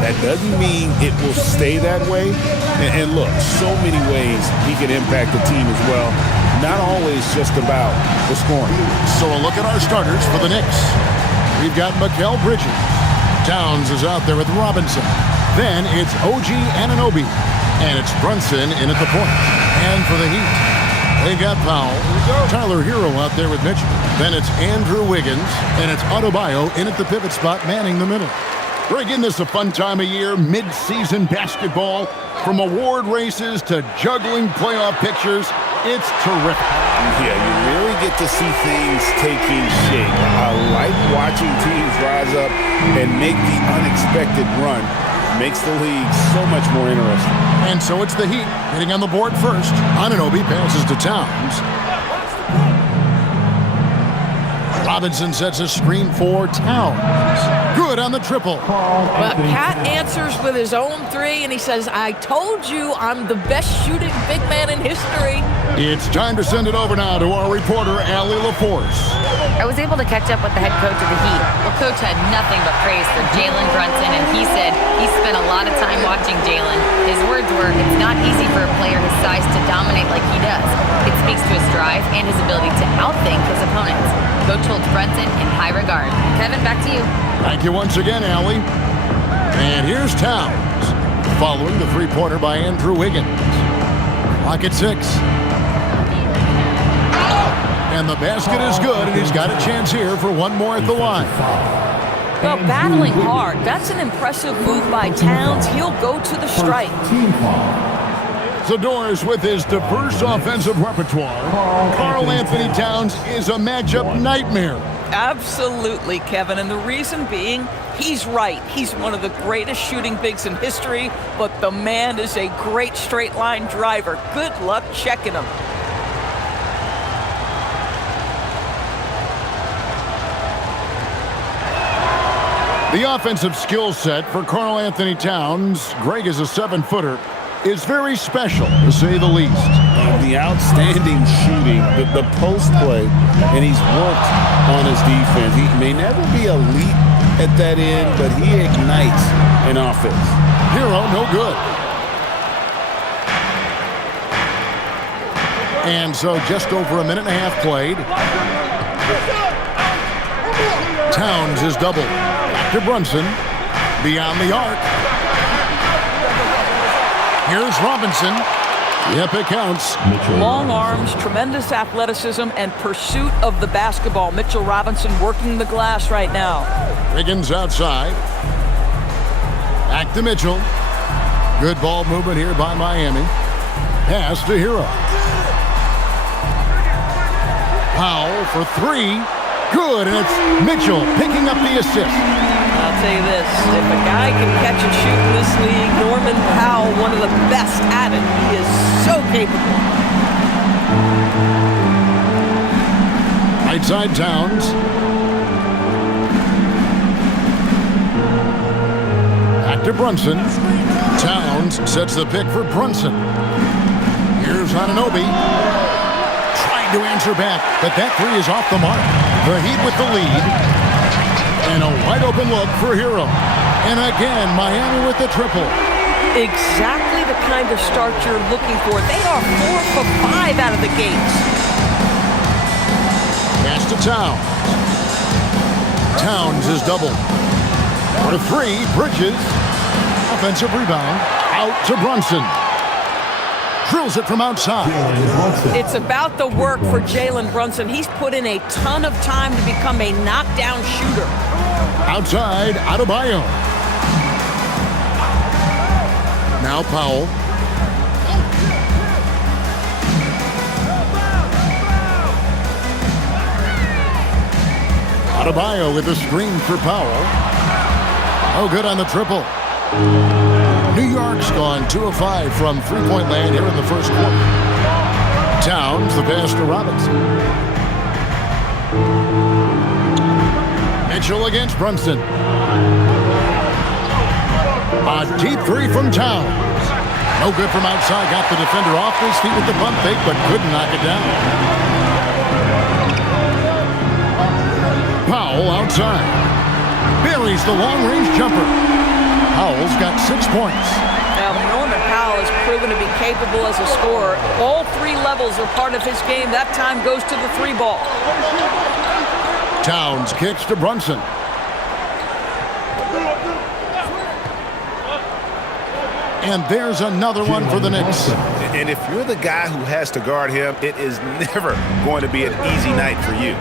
That doesn't mean it will stay that way. And look, so many ways he can impact the team as well. Not always just about the scoring. So a look at our starters for the Knicks. We've got Mikal Bridges. Towns is out there with Robinson. Then it's OG Anunoby. And it's Brunson in at the point. And for the Heat, they got Powell. Tyler Hero out there with Mitchell. Then it's Andrew Wiggins. And it's Adebayo in at the pivot spot, manning the middle. Greg, isn't this a fun time of year? Mid-season basketball. From award races to juggling playoff pictures. It's terrific. Yeah, you really get to see things taking shape. I like watching teams rise up and make the unexpected run. Makes the league so much more interesting. And so it's the Heat getting on the board first. Anunoby passes to Towns. Robinson sets a screen for Towns. Good on the triple. Well, Cat answers with his own three, and he says, I told you I'm the best shooting big man in history. It's time to send it over now to our reporter, Allie LaForce. I was able to catch up with the head coach of the Heat. Well, Coach had nothing but praise for Jalen Brunson, and he said he spent a lot of time watching Jalen. His words were, it's not easy for a player his size to dominate like he does. It speaks to his drive and his ability to outthink his opponents. Coach holds Brunson in high regard. Kevin, back to you. Thank you once again, Allie. And here's Towns, following the three-pointer by Andrew Wiggins. Clock at 6. And the basket is good, and he's got a chance here for one more at the line. Well, battling hard. That's an impressive move by Towns. He'll go to the strike. Zador's with his diverse offensive repertoire. Karl Anthony Towns is a matchup nightmare. Absolutely, Kevin. And the reason being, he's right. He's one of the greatest shooting bigs in history, but the man is a great straight-line driver. Good luck checking him. The offensive skill set for Karl Anthony Towns, Greg is a 7-footer, is very special, to say the least. The outstanding shooting, the post play, and he's worked on his defense. He may never be elite at that end, but he ignites an offense. Hero, no good. And so just over a minute and a half played. Towns is doubled. To Brunson, beyond the arc. Here's Robinson. Yep, it counts. Long arms, tremendous athleticism, and pursuit of the basketball. Mitchell Robinson working the glass right now. Wiggins outside. Back to Mitchell. Good ball movement here by Miami. Pass to Hero. Powell for 3. Good, and it's Mitchell picking up the assist. I'll tell you this, if a guy can catch and shoot in this league, Norman Powell, one of the best at it. He is so capable. Right side Towns. Back to Brunson. Towns sets the pick for Brunson. Here's Anunoby. Trying to answer back, but that three is off the mark. The Heat with the lead. And a wide open look for Hero. And again, Miami with the triple. Exactly the kind of start you're looking for. They are 4 for 5 out of the gates. Pass to Towns. Towns is doubled. For 3, Bridges. Offensive rebound. Out to Brunson. Drills it from outside. It's about the work for Jalen Brunson. He's put in a ton of time to become a knockdown shooter. Outside, Adebayo. Now Powell. Adebayo with a screen for Powell. Oh, good on the triple. New York's gone 2 of 5 from three-point land here in the first quarter. Towns, the pass to Robinson. Mitchell against Brunson. A deep 3 from Towns. No good from outside. Got the defender off his feet with the bump fake, but couldn't knock it down. Powell outside. Buries the long-range jumper. Powell's got 6 points. Now, Norman Powell has proven to be capable as a scorer. All three levels are part of his game. That time goes to the three ball. Towns kicks to Brunson. And there's another one for the Knicks. And if you're the guy who has to guard him, it is never going to be an easy night for you.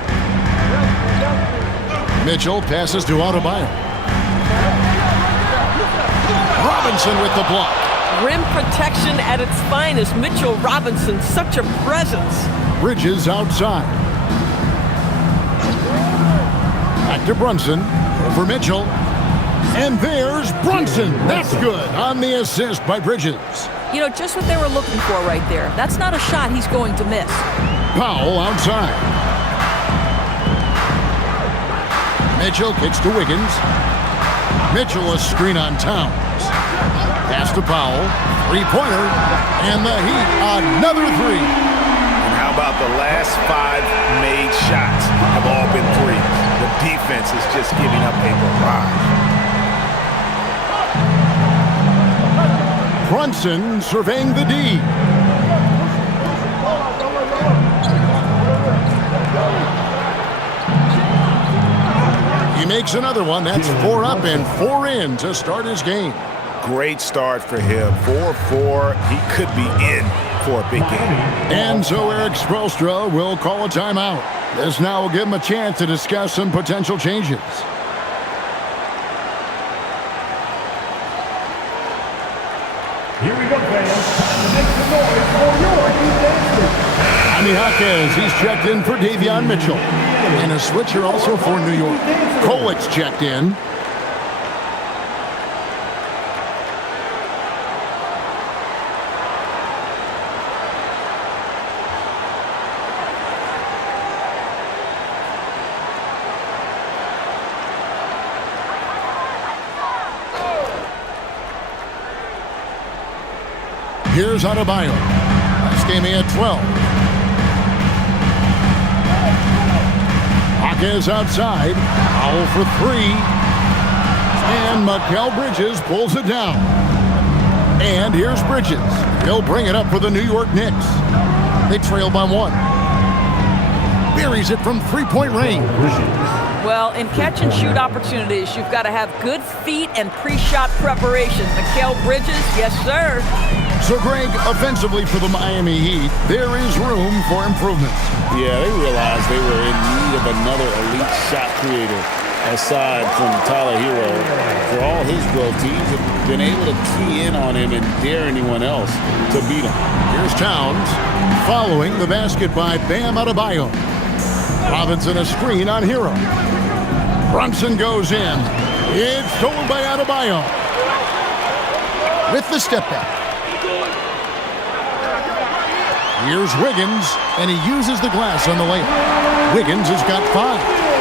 Mitchell passes to Adebayo. Robinson with the block. Rim protection at its finest. Mitchell Robinson, such a presence. Bridges outside. Back to Brunson. Over Mitchell. And there's Brunson. That's good on the assist by Bridges. You know, just what they were looking for right there. That's not a shot he's going to miss. Powell outside. Mitchell kicks to Wiggins. Mitchell a screen on Towns. Pass to Powell. Three-pointer. And the Heat, another three. And how about the last 5 made shots have all been threes? The defense is just giving up a barrage. Brunson surveying the D. He makes another one. That's 4 up and 4 in to start his game. Great start for him. 4-4. He could be in for a big game. And so Eric Spoelstra will call a timeout. This now will give him a chance to discuss some potential changes. Here we go, fans. Make some noise for your defense. Jaime Jaquez, he's checked in for Davion Mitchell. And a switcher also for New York. Kolek's checked in. Here's Adebayo. Last game he had 12. Jaquez outside. Foul for 3. And Mikal Bridges pulls it down. And here's Bridges. He'll bring it up for the New York Knicks. They trail by 1. Buries it from three-point range. Well, in catch-and-shoot opportunities, you've got to have good feet and pre-shot preparation. Mikal Bridges, yes, sir. So, Greg, offensively for the Miami Heat, there is room for improvement. Yeah, they realized they were in need of another elite shot creator aside from Tyler Hero. For all his growth, teams have been able to key in on him and dare anyone else to beat him. Here's Towns following the basket by Bam Adebayo. Robinson a screen on Hero. Brunson goes in. It's stolen by Adebayo. With the step back. Here's Wiggins, and he uses the glass on the layup. Wiggins has got 5.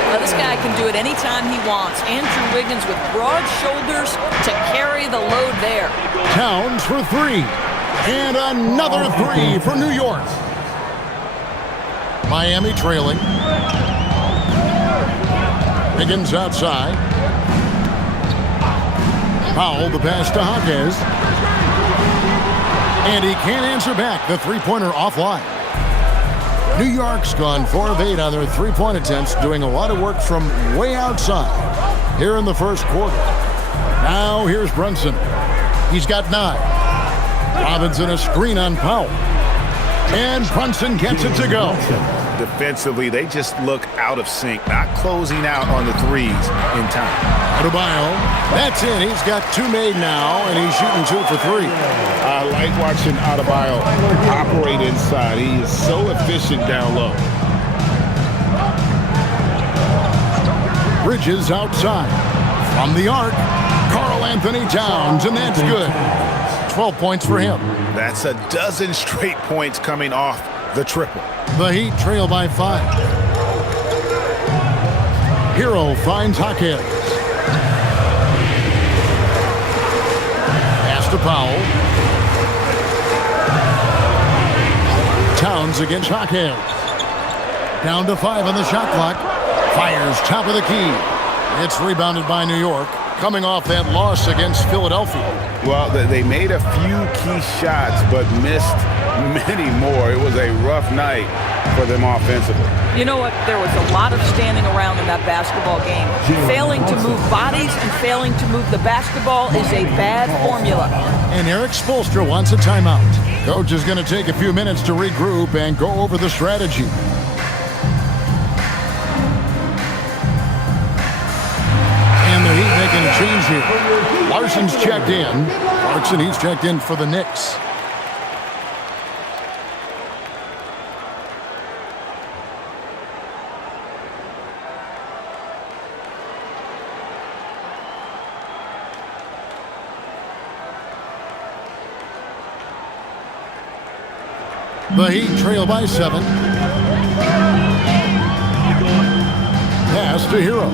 Now, this guy can do it anytime he wants. Andrew Wiggins with broad shoulders to carry the load there. Towns for 3. And another 3 for New York. Miami trailing. Wiggins outside. Powell, the pass to Jaquez. And he can't answer back. The three-pointer offline. New York's gone 4 of 8 on their three-point attempts, doing a lot of work from way outside here in the first quarter. Now here's Brunson. He's got 9. Robinson a screen on Powell. And Brunson gets it to go. Defensively, they just look out of sync, not closing out on the threes in time. Adebayo, that's in. He's got 2 made now, and he's shooting 2 for 3. I like watching Adebayo operate inside. He is so efficient down low. Bridges outside. From the arc, Karl Anthony Towns, and that's good. 12 points for him. That's a dozen straight points coming off the triple. The Heat trail by 5. Hero finds Jaquez. Pass to Powell. Towns against Jaquez. Down to 5 on the shot clock. Fires top of the key. It's rebounded by New York. coming off that loss against Philadelphia. Well, they made a few key shots, but missed many more. It was a rough night for them offensively. You know what? There was a lot of standing around in that basketball game. Failing to move bodies and failing to move the basketball is a bad formula. And Eric Spoelstra wants a timeout. Coach is going to take a few minutes to regroup and go over the strategy. And the Heat making a change here. Larson's checked in. Clarkson, he's checked in for the Knicks. The Heat trail by 7. Pass to Hero.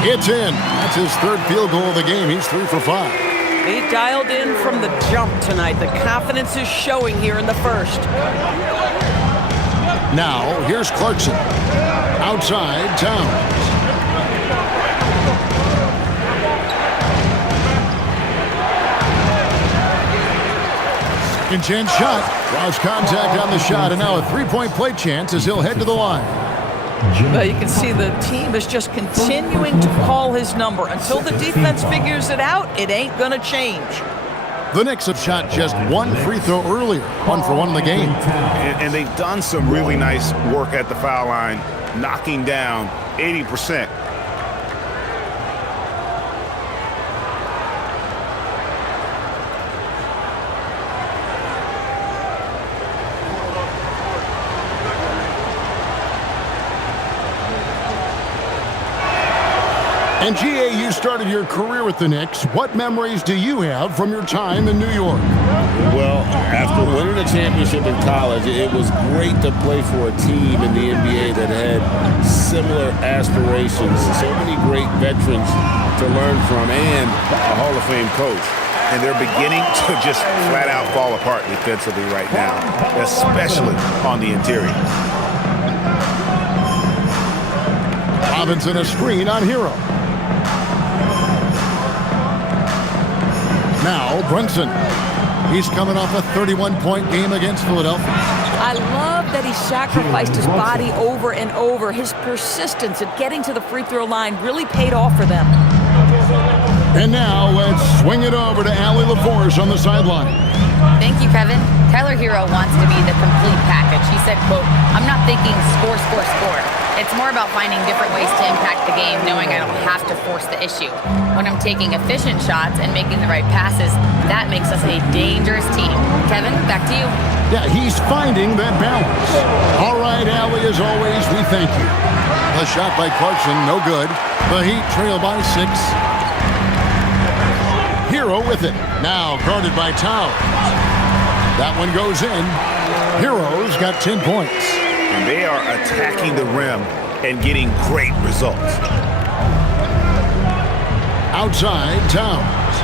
It's in. That's his third field goal of the game. He's 3 for 5. He dialed in from the jump tonight. The confidence is showing here in the first. Now, here's Clarkson. Outside, Towns. Second chance shot. Draws contact on the shot, and now a three-point play chance as he'll head to the line. Well, you can see the team is just continuing to call his number. Until the defense figures it out, it ain't going to change. The Knicks have shot just one free throw earlier, 1 for 1 in the game. And they've done some really nice work at the foul line, knocking down 80%. And G.A., you started your career with the Knicks. What memories do you have from your time in New York? Well, after winning a championship in college, it was great to play for a team in the NBA that had similar aspirations. So many great veterans to learn from and a Hall of Fame coach. And they're beginning to just flat out fall apart defensively right now, especially on the interior. Robinson a screen on Hero. Now Brunson. He's coming off a 31-point game against Philadelphia. I love that he sacrificed his body over and over. His persistence at getting to the free throw line really paid off for them. And now let's swing it over to Allie LaForce on the sideline. Thank you, Kevin. Tyler Hero wants to be the complete package. He said, quote, "I'm not thinking score, score, score. It's more about finding different ways to impact the game, knowing I don't have to force the issue. When I'm taking efficient shots and making the right passes, that makes us a dangerous team." Kevin, back to you. Yeah, he's finding that balance. All right, Allie, as always, we thank you. A shot by Clarkson, no good. The Heat trail by 6. Hero with it. Now guarded by Towns. That one goes in. Hero's got 10 points. And they are attacking the rim and getting great results. Outside, Towns.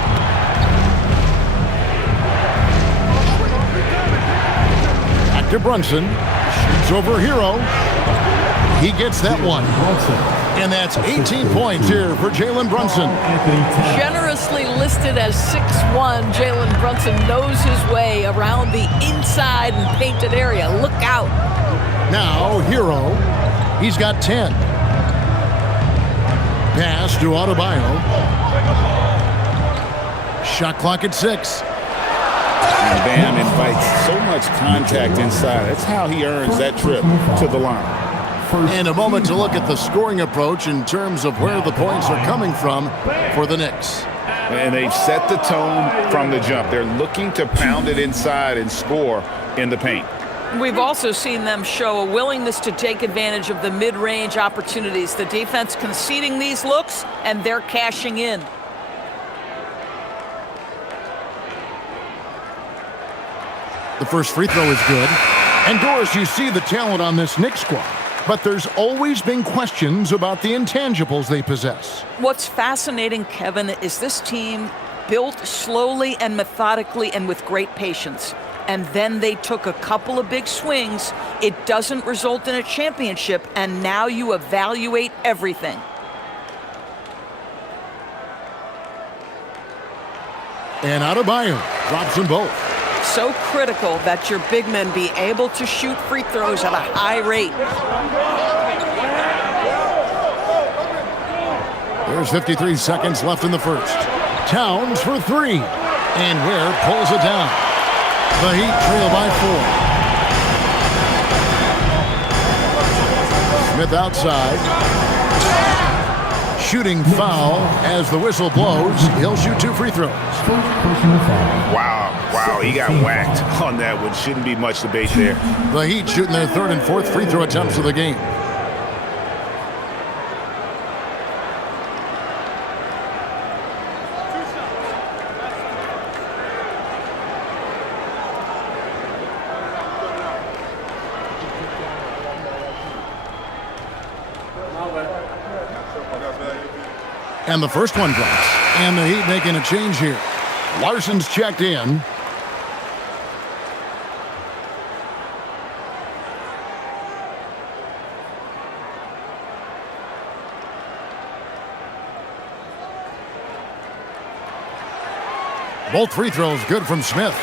Back to Brunson. Shoots over Hero. He gets that one. And that's 18 points here for Jalen Brunson. Generously listed as 6'1", Jalen Brunson knows his way around the inside and painted area. Look out. Now, Hero. He's got 10. Pass to Adebayo. Shot clock at 6. And Bam invites so much contact inside. That's how he earns that trip to the line. And a moment to look at the scoring approach in terms of where the points are coming from for the Knicks. And they've set the tone from the jump. They're looking to pound it inside and score in the paint. We've also seen them show a willingness to take advantage of the mid-range opportunities. The defense conceding these looks, and they're cashing in. The first free throw is good. And Doris, you see the talent on this Knicks squad. But there's always been questions about the intangibles they possess. What's fascinating, Kevin, is this team built slowly and methodically and with great patience. and then they took a couple of big swings. It doesn't result in a championship, and now you evaluate everything. And Adebayo drops them both. So critical that your big men be able to shoot free throws at a high rate. There's 53 seconds left in the first. Towns for three. And Ware pulls it down. The Heat trail by 4. Smith outside. Shooting foul as the whistle blows. He'll shoot 2 free throws. Wow, he got whacked on that one. Shouldn't be much debate there. The Heat shooting their 3rd and 4th free throw attempts of the game. And the first one drops. And the Heat making a change here. Larson's checked in. Both free throws good from Smith.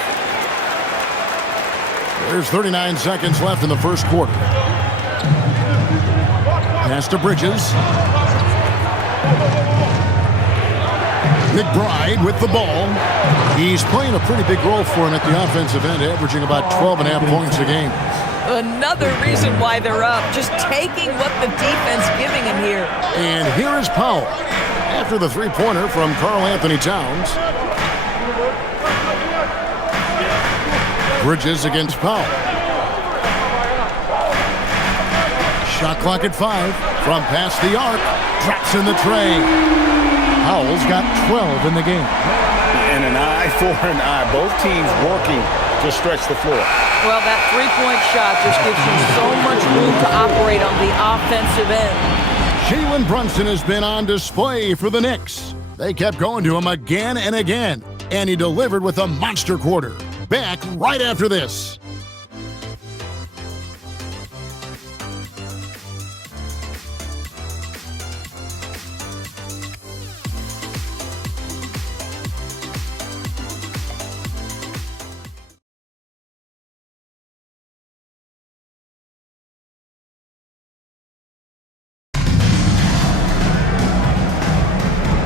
There's 39 seconds left in the first quarter. Pass to Bridges. McBride with the ball. He's playing a pretty big role for him at the offensive end, averaging about 12.5 points a game. Another reason why they're up, just taking what the defense giving him here. And here is Powell after the three-pointer from Karl Anthony Towns. Bridges against Powell. Shot clock at 5 from past the arc. Drops in the tray. Powell's got 12 in the game. And an eye for an eye. Both teams working to stretch the floor. Well, that three-point shot just gives you so much room to operate on the offensive end. Jalen Brunson has been on display for the Knicks. They kept going to him again and again, and he delivered with a monster quarter. Back right after this.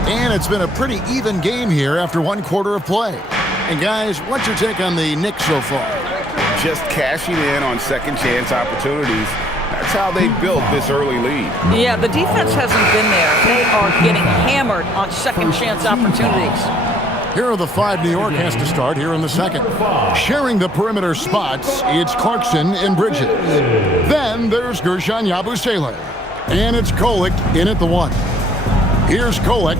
And it's been a pretty even game here after one quarter of play. And guys, what's your take on the Knicks so far? Just cashing in on second chance opportunities. That's how they built this early lead. Yeah, the defense hasn't been there. They are getting hammered on second chance opportunities. Here are the 5 New York has to start here in the second. Sharing the perimeter spots, it's Clarkson and Bridges. Then there's Gershon Yabusele. And it's Kolek in at the 1. Here's Kolek.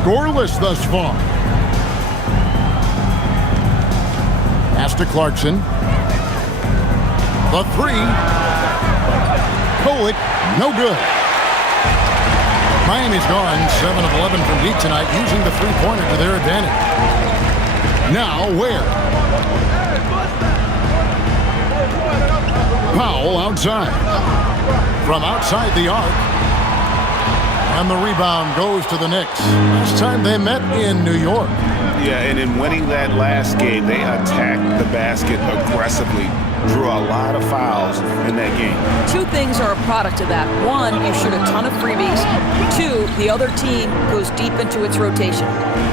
Scoreless thus far. Pass to Clarkson. The 3. Kolek, no good. Miami's gone 7 of 11 from deep tonight, using the three-pointer to their advantage. Now, Ware. Powell outside. From outside the arc. And the rebound goes to the Knicks. Last time they met in New York. Yeah, and in winning that last game, they attacked the basket aggressively. Drew a lot of fouls in that game. 2 things are a product of that. 1, you shoot a ton of freebies. 2, the other team goes deep into its rotation.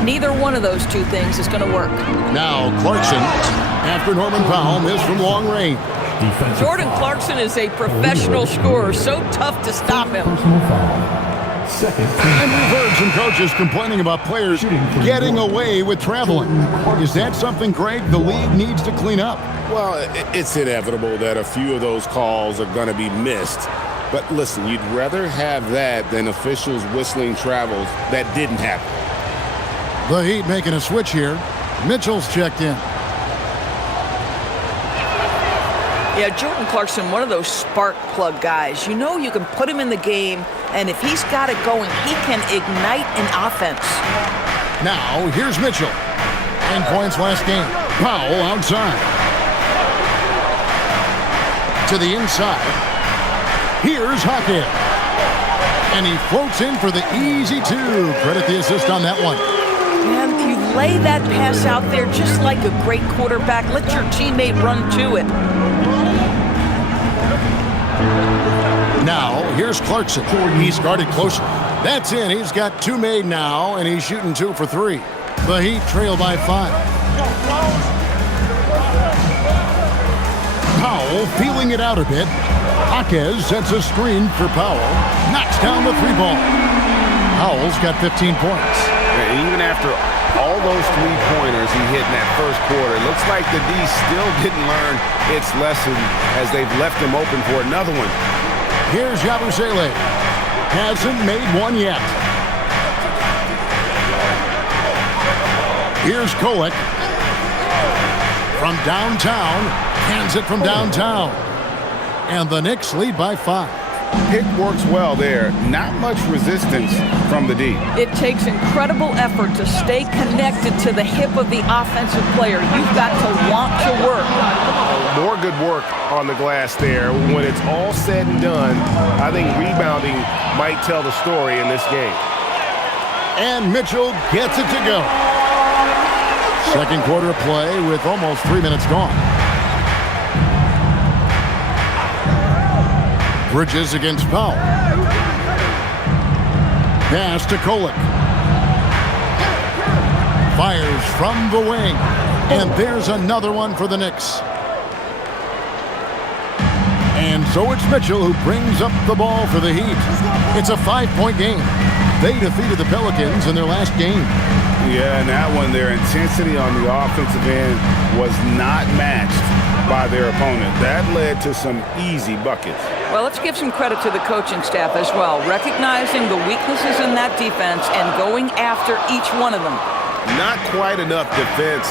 Neither one of those 2 things is going to work. Now Clarkson, after Norman Powell, missed from long range. Jordan Clarkson is a professional scorer, so tough to stop him. And we've heard some coaches complaining about players getting away with traveling. Is that something, Greg, the league needs to clean up? Well, it's inevitable that a few of those calls are going to be missed. But listen, you'd rather have that than officials whistling travels that didn't happen. The Heat making a switch here. Mitchell's checked in. Yeah, Jordan Clarkson, one of those spark plug guys. You know you can put him in the game, and if he's got it going, he can ignite an offense. Now, here's Mitchell. 9 points last game. Powell outside. To the inside. Here's Hawkins. And he floats in for the easy two. Credit the assist on that one. And you lay that pass out there just like a great quarterback. Let your teammate run to it. Now, here's Clarkson. He's guarded closely. That's in. He's got 2 made now, and he's shooting 2 for 3. The Heat trail by 5. Powell feeling it out a bit. Jaquez sets a screen for Powell. Knocks down the 3-ball. Powell's got 15 points. And even after all those 3-pointers he hit in that first quarter, it looks like the D still didn't learn its lesson as they've left him open for another one. Here's Yabusele. Hasn't made one yet. Here's Kolek. From downtown. Hands it from downtown. And the Knicks lead by 5. Pick works well there. Not much resistance from the D. It takes incredible effort to stay connected to the hip of the offensive player. You've got to want to work. More good work on the glass there. When it's all said and done, I think rebounding might tell the story in this game. And Mitchell gets it to go. Second quarter of play with almost 3 minutes gone. Bridges against Powell. Pass to Kolek. Fires from the wing. And there's another one for the Knicks. And so it's Mitchell who brings up the ball for the Heat. It's a 5-point game. They defeated the Pelicans in their last game. Yeah, and that one, their intensity on the offensive end was not matched by their opponent. That led to some easy buckets. Well, let's give some credit to the coaching staff as well, recognizing the weaknesses in that defense and going after each one of them. Not quite enough defense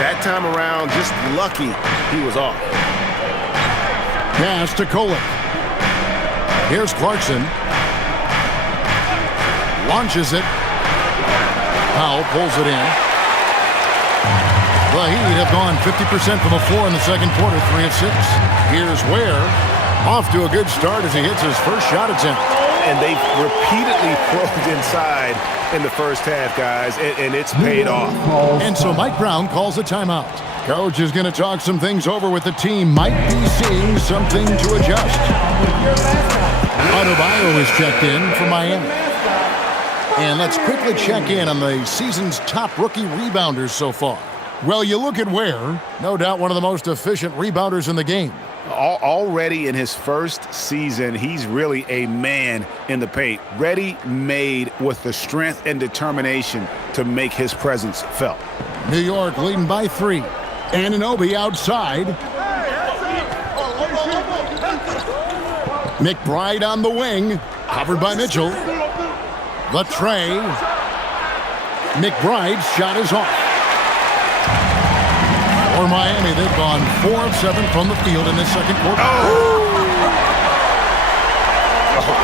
that time around. Just lucky he was off. Pass to Kolek. Here's Clarkson. Launches it. Powell pulls it in. The Heat have gone 50% from the floor in the second quarter, 3 of 6. Here's Ware. Off to a good start as he hits his first shot attempt. And they've repeatedly probed inside in the first half, guys, and it's paid off. And so Mike Brown calls a timeout. Coach is going to talk some things over with the team. Might be seeing something to adjust. Adebayo is checked in for Miami. And let's quickly check in on the season's top rookie rebounders so far. Well, you look at Ware, no doubt one of the most efficient rebounders in the game. Already in his first season, he's really a man in the paint. Ready-made with the strength and determination to make his presence felt. New York leading by 3. Anunoby outside. McBride on the wing. Covered by Mitchell. The tray. McBride's shot is off. For Miami, they've gone 4 of 7 from the field in this second quarter. Oh,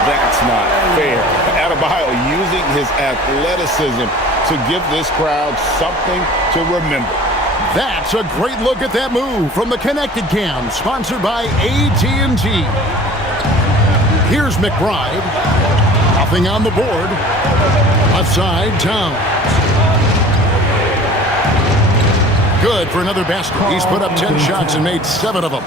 that's not fair. Adebayo using his athleticism to give this crowd something to remember. That's a great look at that move from the Connected Cam, sponsored by AT&T. Here's McBride. Nothing on the board. Left side, Towns. Good for another basket. He's put up 10 shots and made 7 of them.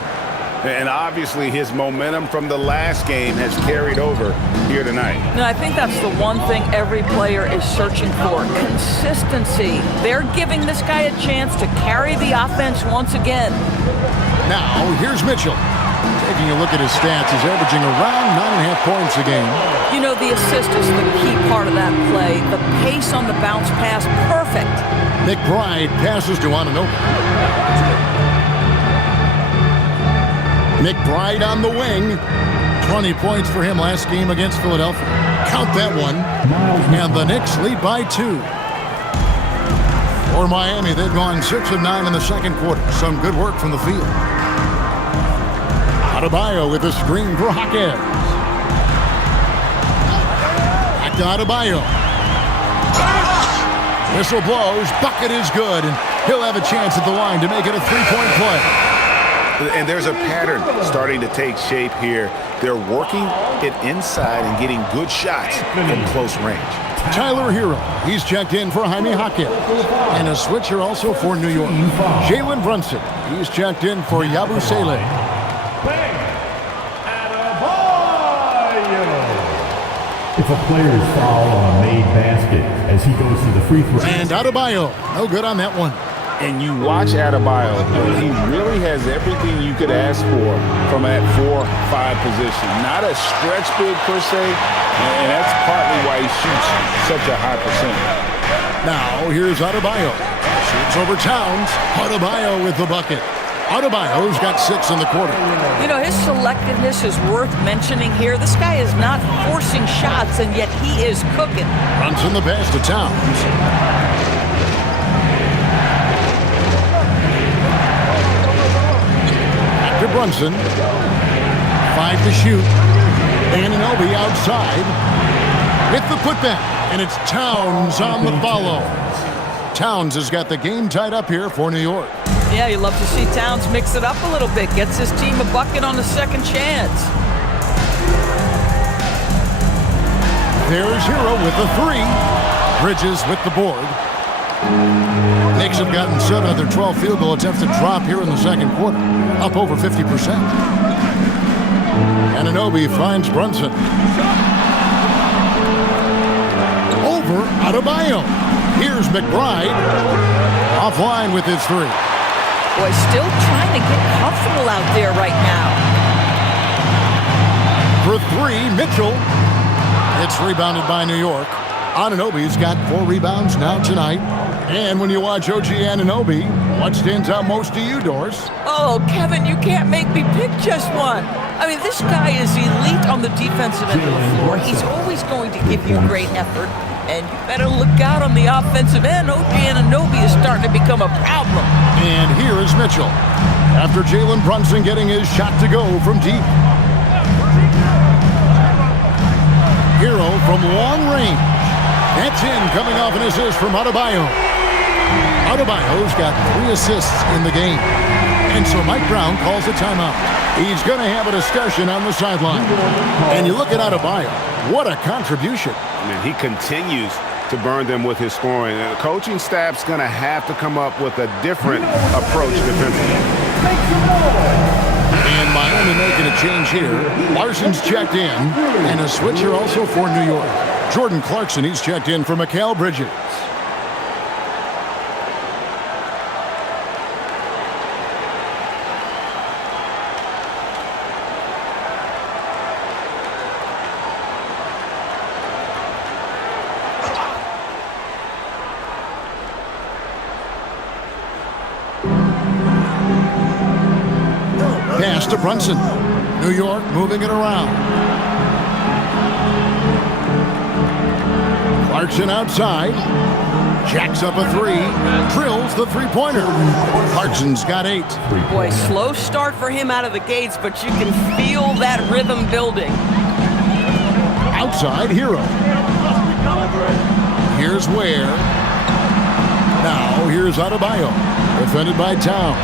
And obviously his momentum from the last game has carried over here tonight. And I think that's the one thing every player is searching for, consistency. They're giving this guy a chance to carry the offense once again. Now, here's Mitchell. Taking a look at his stats, he's averaging around 9.5 points a game. You know, the assist is the key part of that play. The pace on the bounce pass, perfect. McBride passes to Anunoby. McBride on the wing. 20 points for him last game against Philadelphia. Count that one. And the Knicks lead by 2. For Miami, they've gone 6 of 9 in the second quarter. Some good work from the field. Adebayo with a screen for Jaquez. Back to Adebayo. Whistle blows. Bucket is good. And he'll have a chance at the line to make it a 3-point play. And there's a pattern starting to take shape here. They're working it inside and getting good shots from close range. Tyler Hero, he's checked in for Jaime Jaquez. And a switcher also for New York. Jalen Brunson, he's checked in for Yabusele. It's a player's foul on a made basket as he goes to the free throw. And Adebayo, no good on that one. And you watch Adebayo, he really has everything you could ask for from that 4-5 position. Not a stretch big per se, and that's partly why he shoots such a high percentage. Now, here's Adebayo. Shoots over Towns. Adebayo with the bucket. Adebayo's got 6 in the quarter. You know, his selectiveness is worth mentioning here. This guy is not forcing shots, and yet he is cooking. Brunson the pass to Towns. To Brunson. 5 to shoot. Anunoby outside with the putback. And it's Towns on the follow. Towns has got the game tied up here for New York. Yeah, you love to see Towns mix it up a little bit. Gets his team a bucket on the second chance. There's Hero with the 3. Bridges with the board. Knicks have gotten 7 of their 12 field goal attempts to drop here in the second quarter. Up over 50%. Anunoby finds Brunson. Over Adebayo. Here's McBride. Offline with his 3. Boy, still trying to get comfortable out there right now. For 3, Mitchell. It's rebounded by New York. Anunoby's got 4 rebounds now tonight. And when you watch OG Anunoby, what stands out most to you, Doris? Oh, Kevin, you can't make me pick just one. I mean, this guy is elite on the defensive end of the floor. He's always going to give you great effort. And you better look out on the offensive end. OG Anunoby is starting to become a problem. And here is Mitchell. After Jalen Brunson getting his shot to go from deep. Hero from long range. That's in, coming off an assist from Adebayo. Adebayo's got 3 assists in the game. And so Mike Brown calls a timeout. He's going to have a discussion on the sideline. And you look at Adebayo. What a contribution. I mean, he continues to burn them with his scoring. And the coaching staff's going to have to come up with a different approach defensively. And Miami making a change here. Larson's checked in. And a switcher also for New York. Jordan Clarkson, he's checked in for Mikal Bridges. Pass to Brunson. New York moving it around. Clarkson outside. Jacks up a 3. Drills the 3-pointer. Clarkson's got 8. Boy, slow start for him out of the gates, but you can feel that rhythm building. Outside, Hero. Here's Ware. Now, here's Adebayo. Defended by Towns.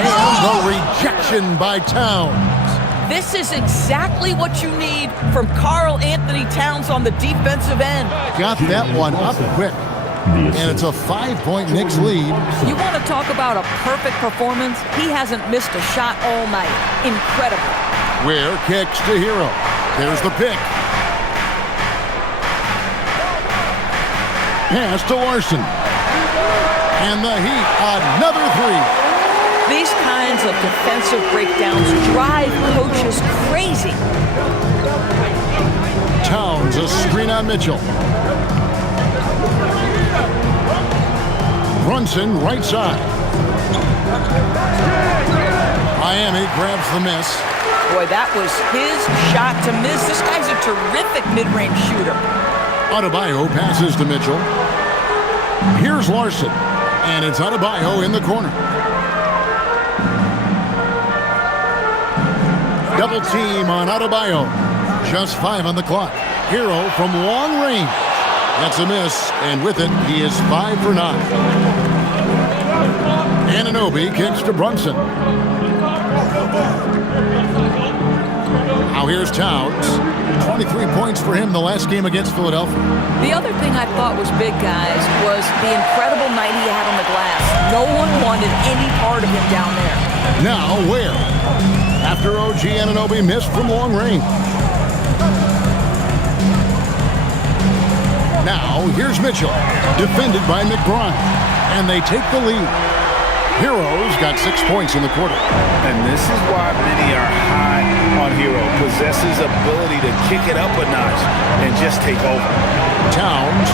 The rejection by Towns. This is exactly what you need from Karl Anthony Towns on the defensive end. Got that one up quick. And it's a 5-point Knicks lead. You want to talk about a perfect performance? He hasn't missed a shot all night. Incredible. Ware kicks to Hero. There's the pick. Pass to Larson. And the Heat, another 3. These kinds of defensive breakdowns drive coaches crazy. Towns, a screen on Mitchell. Brunson, right side. Miami grabs the miss. Boy, that was his shot to miss. This guy's a terrific mid-range shooter. Adebayo passes to Mitchell. Here's Larson. And it's Adebayo in the corner. Double team on Adebayo. Just 5 on the clock. Hero from long range. That's a miss, and with it, he is 5 for 9. Anunoby kicks to Brunson. Now here's Towns. 23 points for him the last game against Philadelphia. The other thing I thought was big, guys, was the incredible night he had on the glass. No one wanted any part of him down there. Now Ware. After OG Anunoby missed from long range. Now here's Mitchell. Defended by McBride. And they take the lead. Hero's got 6 points in the quarter. And this is why many are high on Hero. Possesses ability to kick it up a notch and just take over. Towns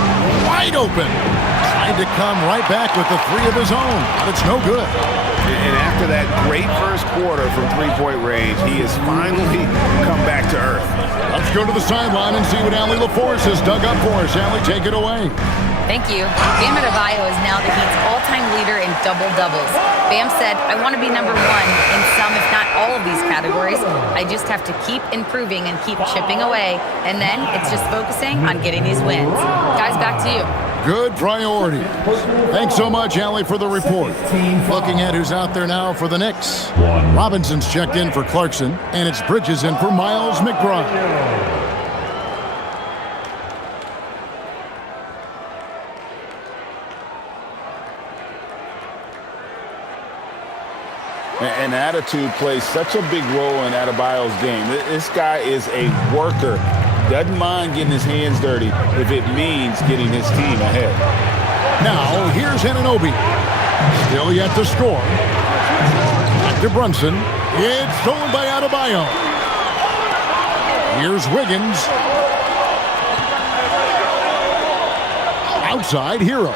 wide open. Trying to come right back with the three of his own, but it's no good. And after that great first quarter from three-point range, he has finally come back to earth. Let's go to the sideline and see what Allie LaForce has dug up for us. Allie, take it away. Thank you. Bam Adebayo is now the Heat's all-time leader in double-doubles. Bam said, I want to be number one in some, if not all of these categories. I just have to keep improving and keep chipping away. And then it's just focusing on getting these wins. Guys, back to you. Good priority. Thanks so much, Allie, for the report. Looking at who's out there now for the Knicks. Robinson's checked in for Clarkson, and it's Bridges in for Miles McBride. And attitude plays such a big role in Adebayo's game. This guy is a worker. Doesn't mind getting his hands dirty if it means getting his team ahead. Now, here's Anunoby. Still yet to score. Back to Brunson. It's stolen by Adebayo. Here's Wiggins. Outside, Hero.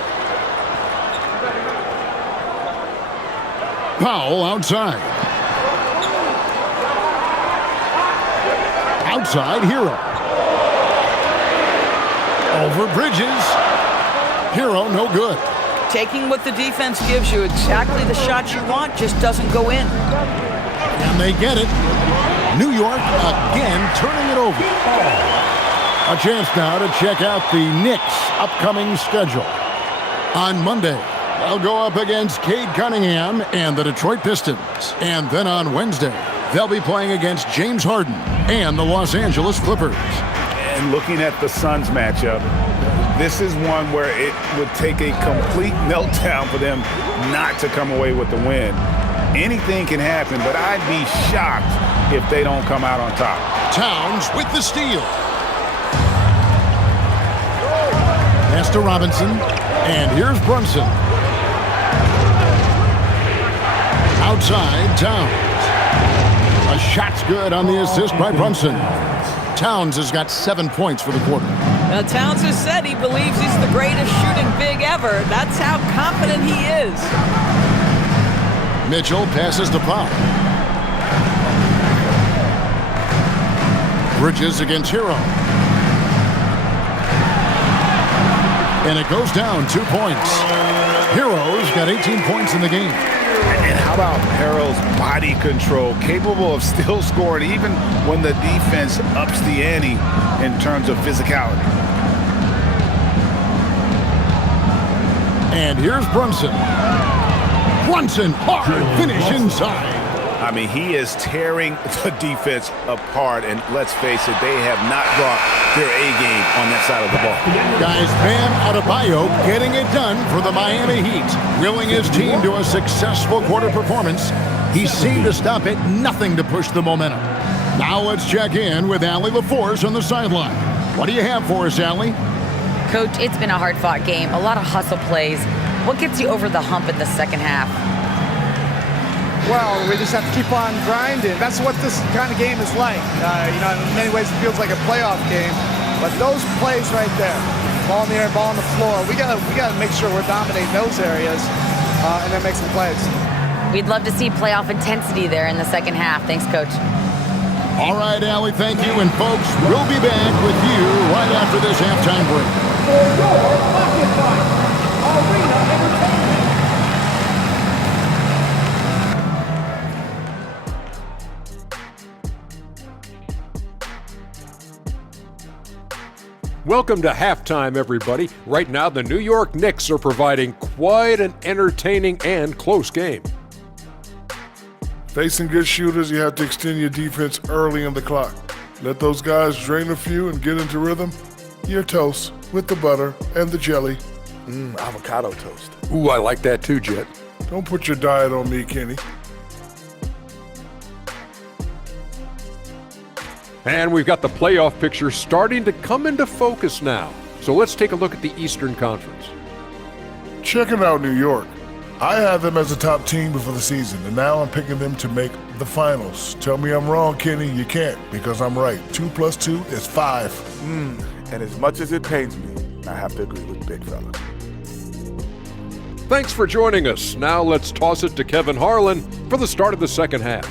Powell outside. Outside, Hero. Over Bridges. Hero, no good. Taking what the defense gives you, exactly the shot you want, just doesn't go in. And they get it. New York again turning it over. A chance now to check out the Knicks' upcoming schedule. On Monday, they'll go up against Cade Cunningham and the Detroit Pistons. And then on Wednesday, they'll be playing against James Harden and the Los Angeles Clippers. And looking at the Suns matchup, this is one where it would take a complete meltdown for them not to come away with the win. Anything can happen, but I'd be shocked if they don't come out on top. Towns with the steal. Pass to Robinson. And here's Brunson. Outside, Towns. A shot's good on the assist by Brunson. Towns has got 7 points for the quarter. Now, Towns has said he believes he's the greatest shooting big ever. That's how confident he is. Mitchell passes to Powell. Bridges against Hero. And it goes down 2 points. Hero's got 18 points in the game. And how about Harrell's body control, capable of still scoring even when the defense ups the ante in terms of physicality. And here's Brunson. Brunson, hard finish inside. I mean, he is tearing the defense apart, and let's face it, they have not brought their A-game on that side of the ball. Guys, Bam Adebayo getting it done for the Miami Heat, willing his team to a successful quarter performance. He seemed to stop at nothing to push the momentum. Now let's check in with Allie LaForce on the sideline. What do you have for us, Allie? Coach, it's been a hard-fought game, a lot of hustle plays. What gets you over the hump in the second half? Well, we just have to keep on grinding. That's what this kind of game is like. In many ways it feels like a playoff game. But those plays right there, ball in the air, ball on the floor, we gotta make sure we're dominating those areas and then make some plays. We'd love to see playoff intensity there in the second half. Thanks, Coach. All right, Allie, thank you. And folks, we'll be back with you right after this halftime break. For your Occupy Arena Entertainment. Welcome to halftime, everybody. Right now, the New York Knicks are providing quite an entertaining and close game. Facing good shooters, you have to extend your defense early in the clock. Let those guys drain a few and get into rhythm. You're toast with the butter and the jelly. Avocado toast. Ooh, I like that too, Jet. Don't put your diet on me, Kenny. And we've got the playoff picture starting to come into focus now. So let's take a look at the Eastern Conference. Checking out New York. I had them as a top team before the season, and now I'm picking them to make the finals. Tell me I'm wrong, Kenny. You can't, because I'm right. 2 + 2 is 5. And as much as it pains me, I have to agree with Big Fella. Thanks for joining us. Now let's toss it to Kevin Harlan for the start of the second half.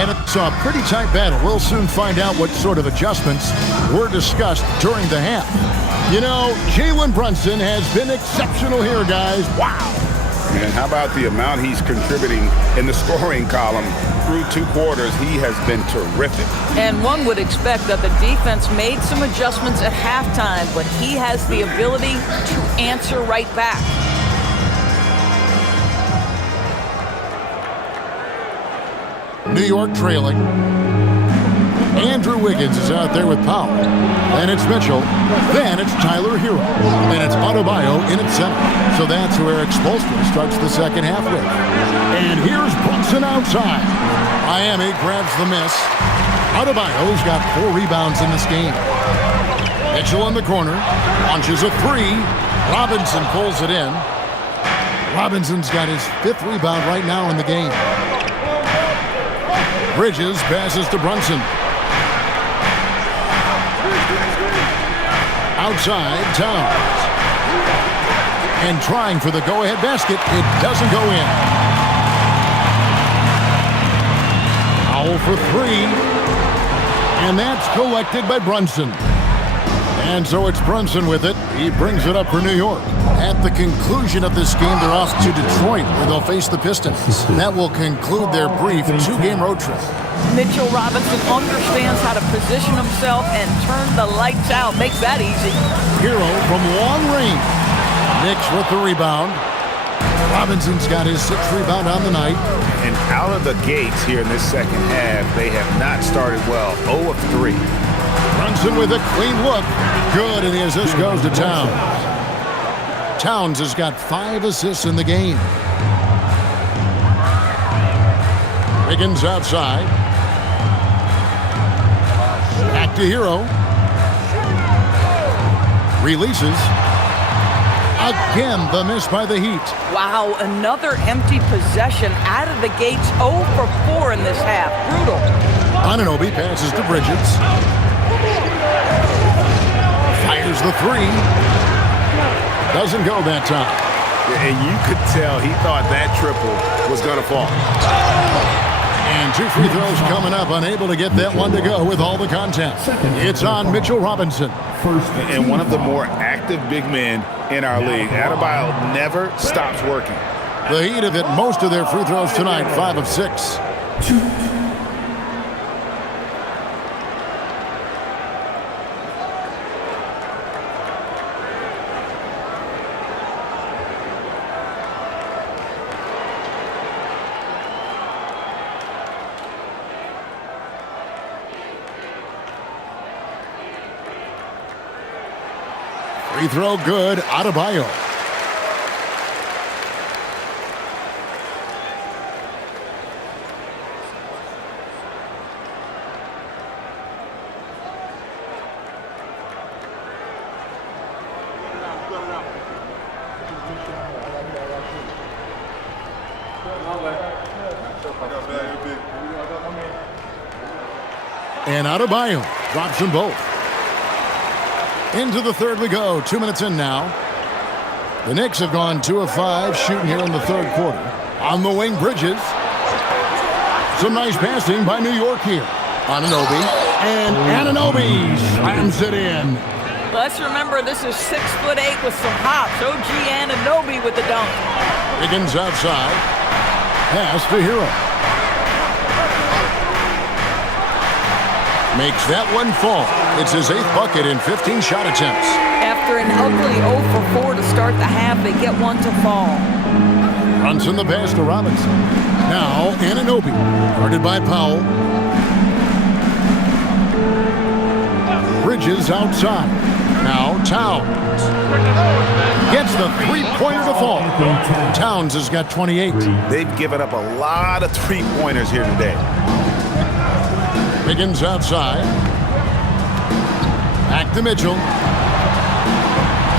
And it's a pretty tight battle. We'll soon find out what sort of adjustments were discussed during the half. You know, Jalen Brunson has been exceptional here, guys. Wow. And how about the amount he's contributing in the scoring column through 2 quarters? He has been terrific. And one would expect that the defense made some adjustments at halftime, but he has the ability to answer right back. New York trailing. Andrew Wiggins is out there with Powell. Then it's Mitchell. Then it's Tyler Hero. And it's Adebayo in at center. So that's where Spoelstra starts the second half with. And here's Brunson outside. Miami grabs the miss. Adebayo's got 4 rebounds in this game. Mitchell in the corner. Launches a 3. Robinson pulls it in. Robinson's got his 5th rebound right now in the game. Bridges passes to Brunson. Outside, Towns. And trying for the go-ahead basket. It doesn't go in. Foul for 3. And that's collected by Brunson. And so it's Brunson with it. He brings it up for New York. At the conclusion of this game, they're off to Detroit, where they'll face the Pistons. That will conclude their brief 2-game road trip. Mitchell Robinson understands how to position himself and turn the lights out. Makes that easy. Hero from long range. Knicks with the rebound. Robinson's got his 6th rebound on the night. And out of the gates here in this second half, they have not started well. 0 of 3. Brunson with a clean look. Good, and the assist goes to Towns. Towns has got 5 assists in the game. Wiggins outside. Back to Hero. Releases. Again, the miss by the Heat. Wow, another empty possession out of the gates. 0 for 4 in this half. Brutal. Anunoby passes to Bridges. Fires the 3. Doesn't go that time. And you could tell he thought that triple was going to fall. And 2 free throws coming up. Unable to get that one to go with all the contact. It's on Mitchell Robinson. And one of the more active big men in our league. Adebayo never stops working. The Heat have hit most of their free throws tonight. 5 of 6. Free throw good. Adebayo. And Adebayo drops them both. Into the third we go. 2 minutes in now. The Knicks have gone 2 of 5 shooting here in the third quarter. On the wing, Bridges. Some nice passing by New York here. Anunoby. And Anunoby slams it in. Let's remember this is 6'8" with some hops. OG Anunoby with the dunk. Wiggins outside. Pass to Hero. Makes that one fall. It's his 8th bucket in 15 shot attempts. After an ugly 0 for 4 to start the half, they get one to fall. Brunson the pass to Robinson. Now Anunoby, guarded by Powell. Bridges outside. Now Towns. Gets the three-pointer to fall. Towns has got 28. They've given up a lot of three-pointers here today. Wiggins outside. Back to Mitchell.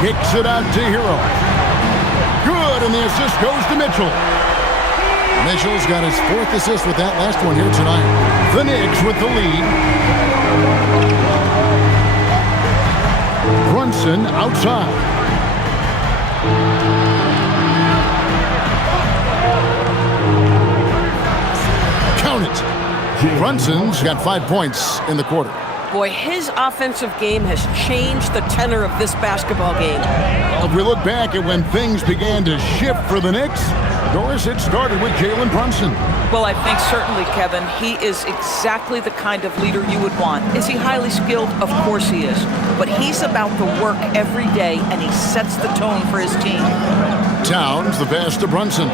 Kicks it out to Hero. Good, and the assist goes to Mitchell. Mitchell's got his 4th assist with that last one here tonight. The Knicks with the lead. Brunson outside. Count it. Brunson's got 5 points in the quarter. Boy, his offensive game has changed the tenor of this basketball game. If we look back at when things began to shift for the Knicks, Doris, it started with Jalen Brunson. Well, I think certainly, Kevin, he is exactly the kind of leader you would want. Is he highly skilled? Of course he is. But he's about the work every day, and he sets the tone for his team. Towns, the pass to Brunson.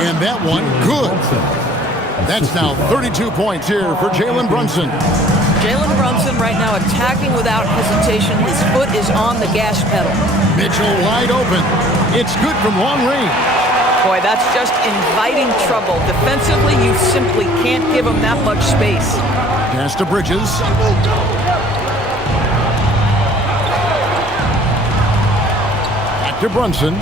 And that one, good. That's now 32 points here for Jalen Brunson. Jalen Brunson right now attacking without hesitation. His foot is on the gas pedal. Mitchell wide open. It's good from long range. Boy, that's just inviting trouble. Defensively, you simply can't give him that much space. Pass to Bridges. Back to Brunson.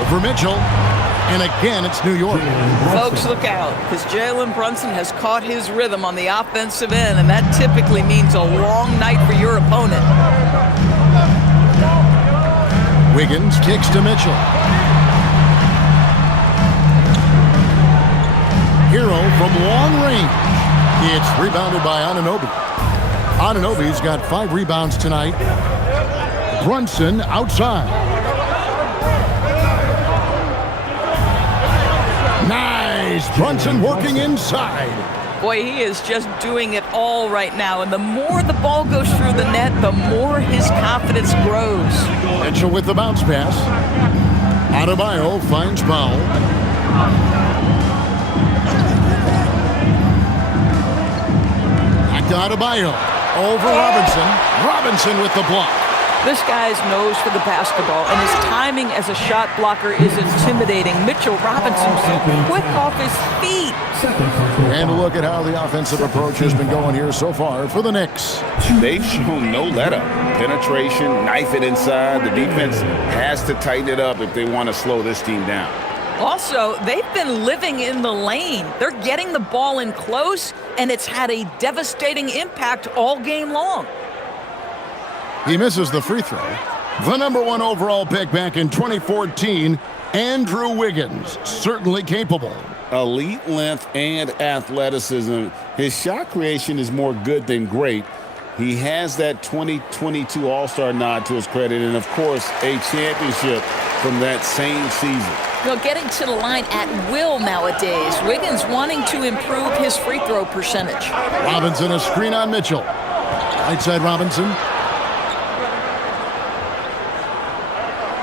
Over Mitchell. And again, it's New York. Folks, look out, because Jalen Brunson has caught his rhythm on the offensive end, and that typically means a long night for your opponent. Wiggins kicks to Mitchell. Hero from long range. It's rebounded by Anunoby. Anunoby's got 5 rebounds tonight. Brunson outside. Nice! Brunson working inside. Boy, he is just doing it all right now, and the more the ball goes through the net, the more his confidence grows. Mitchell with the bounce pass. Adebayo finds Powell. Back to Adebayo. Over Robinson. Robinson with the block. This guy's nose for the basketball, and his timing as a shot blocker is intimidating. Mitchell Robinson's so quick off his feet. And look at how the offensive approach has been going here so far for the Knicks. They've shown no let-up. Penetration, knife it inside. The defense has to tighten it up if they want to slow this team down. Also, they've been living in the lane. They're getting the ball in close, and it's had a devastating impact all game long. He misses the free throw. The #1 overall pick back in 2014, Andrew Wiggins, certainly capable. Elite length and athleticism. His shot creation is more good than great. He has that 2022 All-Star nod to his credit, and of course, a championship from that same season. You know, getting to the line at will nowadays. Wiggins wanting to improve his free throw percentage. Robinson, a screen on Mitchell. Right side Robinson.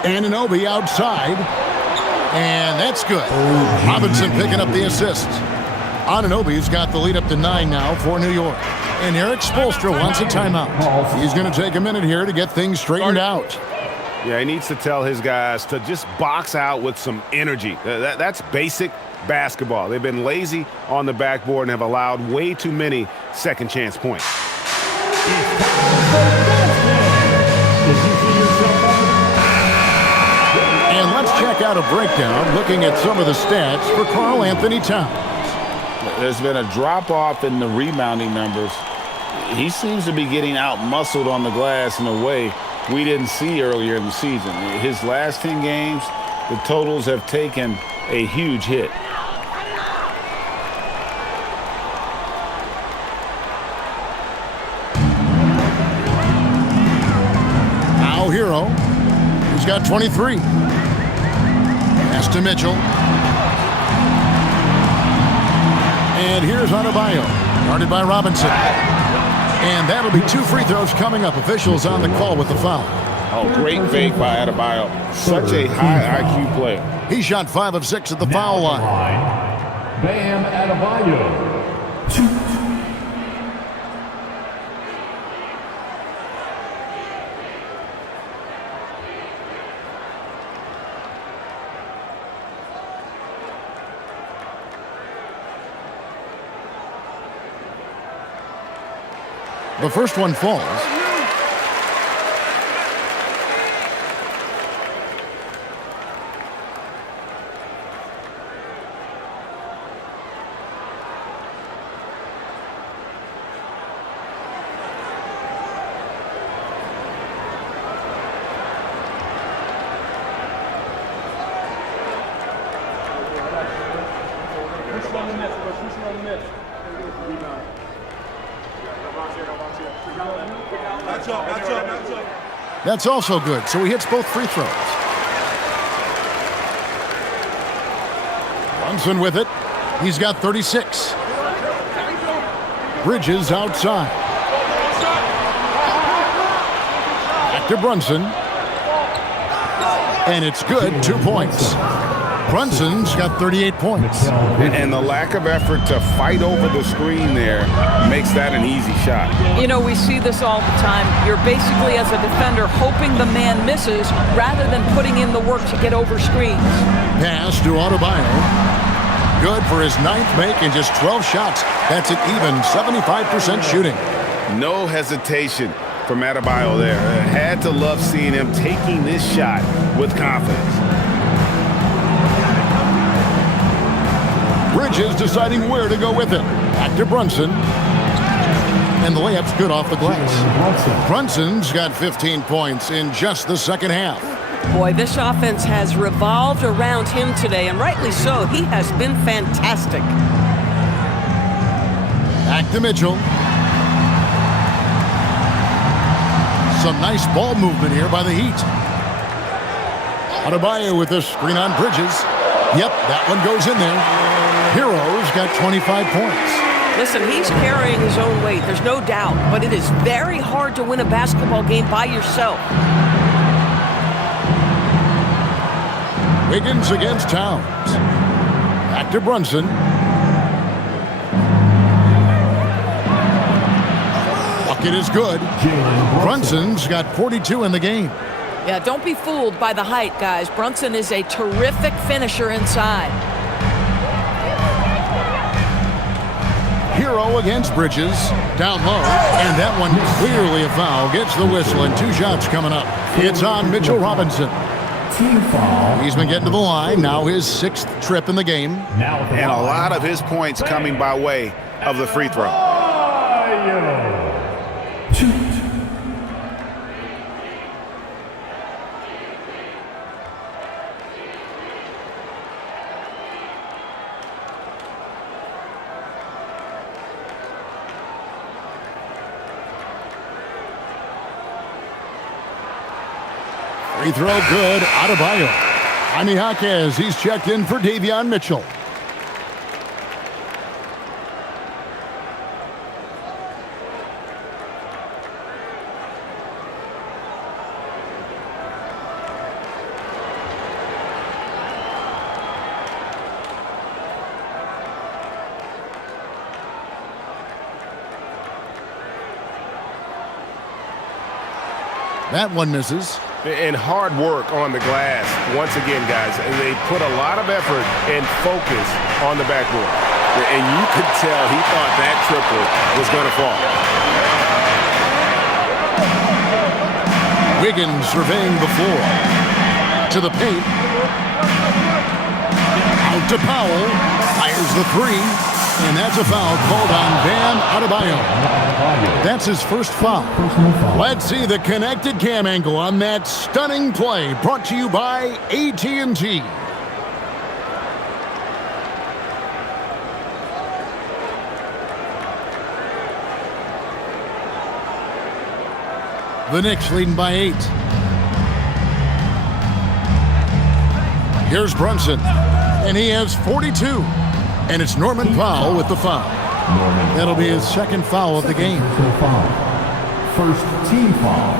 Anunoby outside. And that's good. Robinson picking up the assist. Anunoby's got the lead up to 9 now for New York. And Eric Spoelstra wants a timeout. He's going to take a minute here to get things straightened out. Yeah, he needs to tell his guys to just box out with some energy. That's basic basketball. They've been lazy on the backboard and have allowed way too many second chance points. And let's check out a breakdown looking at some of the stats for Karl Anthony Towns. There's been a drop-off in the rebounding numbers. He seems to be getting out-muscled on the glass in a way we didn't see earlier in the season. His last 10 games, the totals have taken a huge hit. Now Hero, who's got 23. Pass to Mitchell. And here's Adebayo, guarded by Robinson. And that'll be 2 free throws coming up. Officials on the call with the foul. Oh, great fake by Adebayo. Such a high IQ player. He shot 5 of 6 at the foul line. Bam Adebayo. 2. The first one falls. That's also good, so he hits both free throws. Brunson with it. He's got 36. Bridges outside. Back to Brunson. And it's good, 2 points. Brunson's got 38 points. And the lack of effort to fight over the screen there makes that an easy shot. You know, we see this all the time. You're basically, as a defender, hoping the man misses rather than putting in the work to get over screens. Pass to Adebayo. Good for his 9th make in just 12 shots. That's an even 75% shooting. No hesitation from Adebayo there. Had to love seeing him taking this shot with confidence. Bridges deciding where to go with it. Back to Brunson. And the layup's good off the glass. Brunson's got 15 points in just the second half. Boy, this offense has revolved around him today, and rightly so. He has been fantastic. Back to Mitchell. Some nice ball movement here by the Heat. Adebayo with this screen on Bridges. Yep, that one goes in there. Hero's got 25 points. Listen, he's carrying his own weight, there's no doubt, but it is very hard to win a basketball game by yourself. Wiggins against Towns. Back to Brunson. Bucket is good. Brunson's got 42 in the game. Yeah, don't be fooled by the height, guys. Brunson is a terrific finisher inside. Hero against Bridges. Down low. And that one clearly a foul. Gets the whistle and 2 shots coming up. It's on Mitchell Robinson. Team foul. He's been getting to the line. Now his 6th trip in the game. And a lot of his points coming by way of the free throw. 2. Free throw good. Adebayo. Jaime Jaquez, he's checked in for Davion Mitchell. That one misses. And hard work on the glass. Once again, guys, they put a lot of effort and focus on the backboard. And you could tell he thought that triple was going to fall. Wiggins surveying the floor. To the paint. Out to Powell. Fires the 3. And that's a foul called on Bam Adebayo. That's his first foul. Let's see the connected cam angle on that stunning play, brought to you by AT&T. The Knicks leading by 8. Here's Brunson, and he has 42. And it's Norman Powell with the foul. That'll be his second foul of the game. First team foul.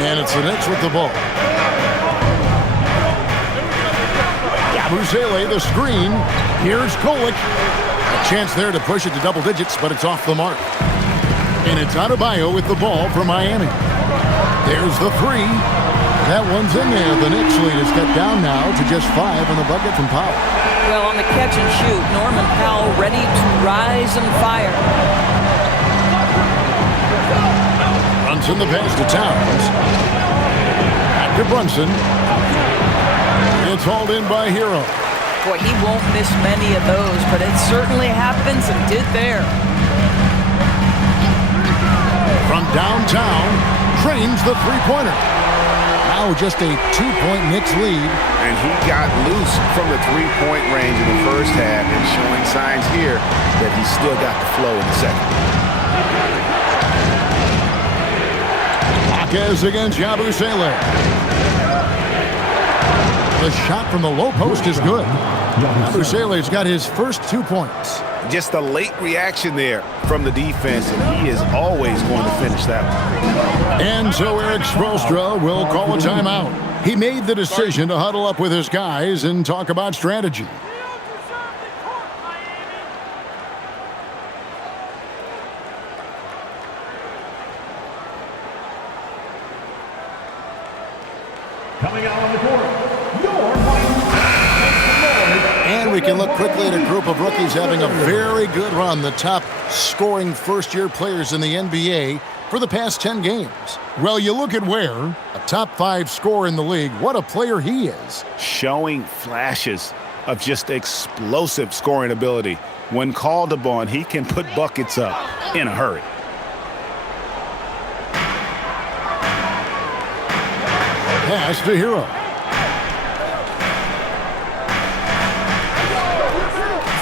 And it's the Knicks with the ball. Yabusele, the screen. Here's Kolek. A chance there to push it to double digits, but it's off the mark. And it's Adebayo with the ball for Miami. There's the three. That one's in there. The Knicks lead is cut down now to just 5 on the bucket from Powell. Well, on the catch and shoot, Norman Powell ready to rise and fire. Brunson the pass to Towns. Back to Brunson. It's hauled in by Hero. Boy, he won't miss many of those, but it certainly happens and did there. From downtown, trains the three-pointer. Now just a 2-point Knicks lead. And he got loose from the three-point range in the first half and showing signs here that he's still got the flow in the second. Marquez against Yabusele. The shot from the low post is good. Yabusele's got his first 2 points. Just a late reaction there from the defense, and he is always going to finish that one. And so Eric Spoelstra will call a timeout. He made the decision to huddle up with his guys and talk about strategy. Coming out on the court, and we can look quickly at a group of rookies having a very good run, the top scoring first-year players in the NBA for the past 10 games. Well, you look at Ware, a top 5 scorer in the league. What a player he is. Showing flashes of just explosive scoring ability. When called upon, he can put buckets up in a hurry. Pass to Hero.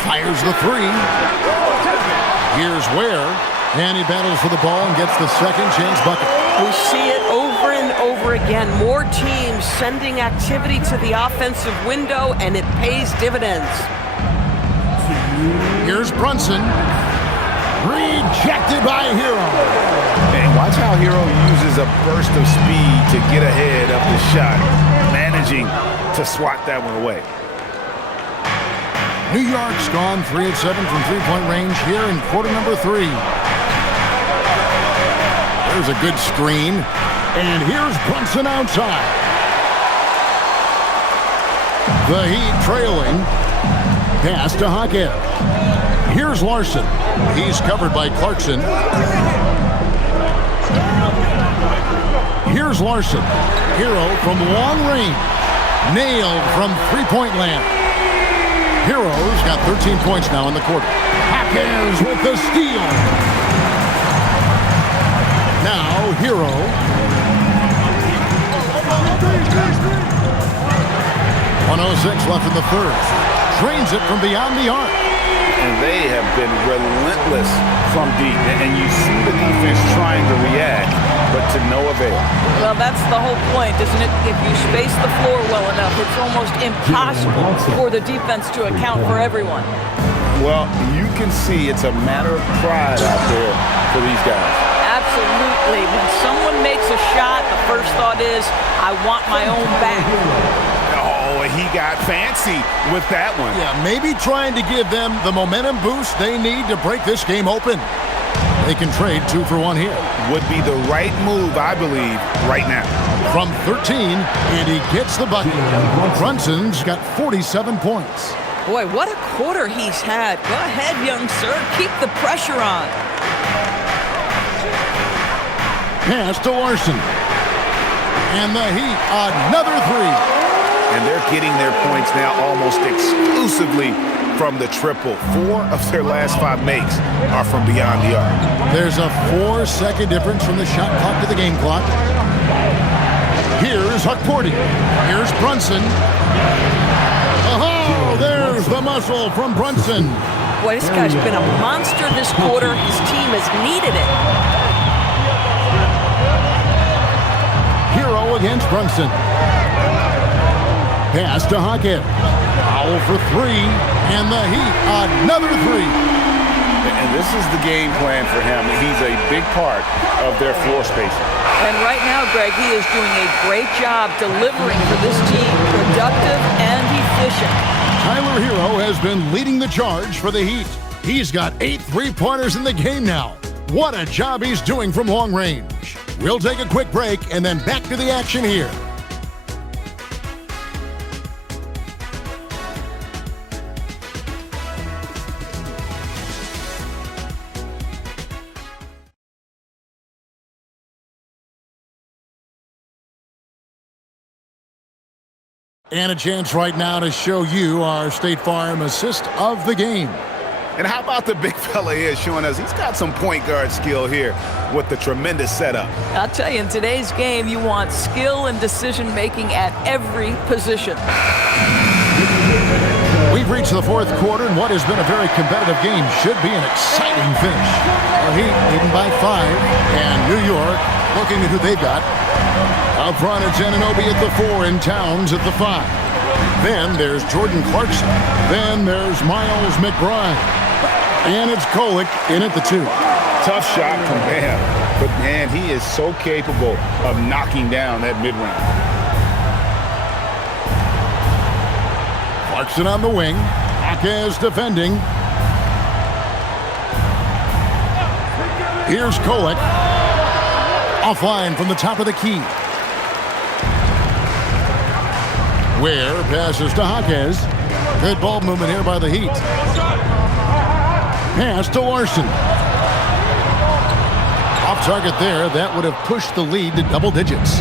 Fires the three. Here's Ware. And he battles for the ball and gets the second chance bucket. We see it over and over again. More teams sending activity to the offensive window, and it pays dividends. Here's Brunson. Rejected by Hero. And watch how Hero uses a burst of speed to get ahead of the shot, managing to swat that one away. New York's gone 3 of 7 from three-point range here in quarter number 3. There's a good screen. And here's Brunson outside. The Heat trailing. Pass to Hackett. Here's Larson. He's covered by Clarkson. Here's Larson. Hero from long range. Nailed from three-point land. Hero's got 13 points now in the quarter. Hackers with the steal. Now Hero. .106 left in the third. Trains it from beyond the arc. And they have been relentless from deep. And you see the defense trying to react, but to no avail. Well, that's the whole point, isn't it? If you space the floor well enough, it's almost impossible for the defense to account for everyone. Well, you can see it's a matter of pride out there for these guys. Absolutely. When someone makes a shot, the first thought is, I want my own back. Oh, he got fancy with that one. Yeah, maybe trying to give them the momentum boost they need to break this game open. They can trade 2 for 1 here. Would be the right move, I believe, right now. From 13, and he gets the bucket. Brunson's got 47 points. Boy, what a quarter he's had. Go ahead, young sir. Keep the pressure on. Pass to Larson. And the Heat, another 3. And they're getting their points now almost exclusively from the triple. 4 of their last 5 makes are from beyond the arc. There's a 4-second difference from the shot clock to the game clock. Here's Hukporti. Here's Brunson. Oh, there's the muscle from Brunson. Boy, this guy's been a monster this quarter. His team has needed it. Hero against Brunson. Pass to Hawkins. Foul for three, and the Heat, another three. And this is the game plan for him. He's a big part of their floor spacing. And right now, Greg, he is doing a great job delivering for this team. Productive and efficient. Tyler Hero has been leading the charge for the Heat. He's got 8 3-pointers in the game now. What a job he's doing from long range. We'll take a quick break and then back to the action here. And a chance right now to show you our State Farm assist of the game. And how about the big fella here showing us he's got some point guard skill here with the tremendous setup. I'll tell you, in today's game, you want skill and decision-making at every position. We've reached the fourth quarter, and what has been a very competitive game should be an exciting finish. The Heat leading by 5, and New York looking at who they've got. Up front, it's Anunoby at the 4 and Towns at the 5. Then there's Jordan Clarkson. Then there's Miles McBride. And it's Kolek in at the 2. Tough shot from Bam. But, man, he is so capable of knocking down that mid-range. Clarkson on the wing. Akez defending. Here's Kolek. Offline from the top of the key. Ware passes to Hawkins. Good ball movement here by the Heat. Pass to Larson. Off target there. That would have pushed the lead to double digits.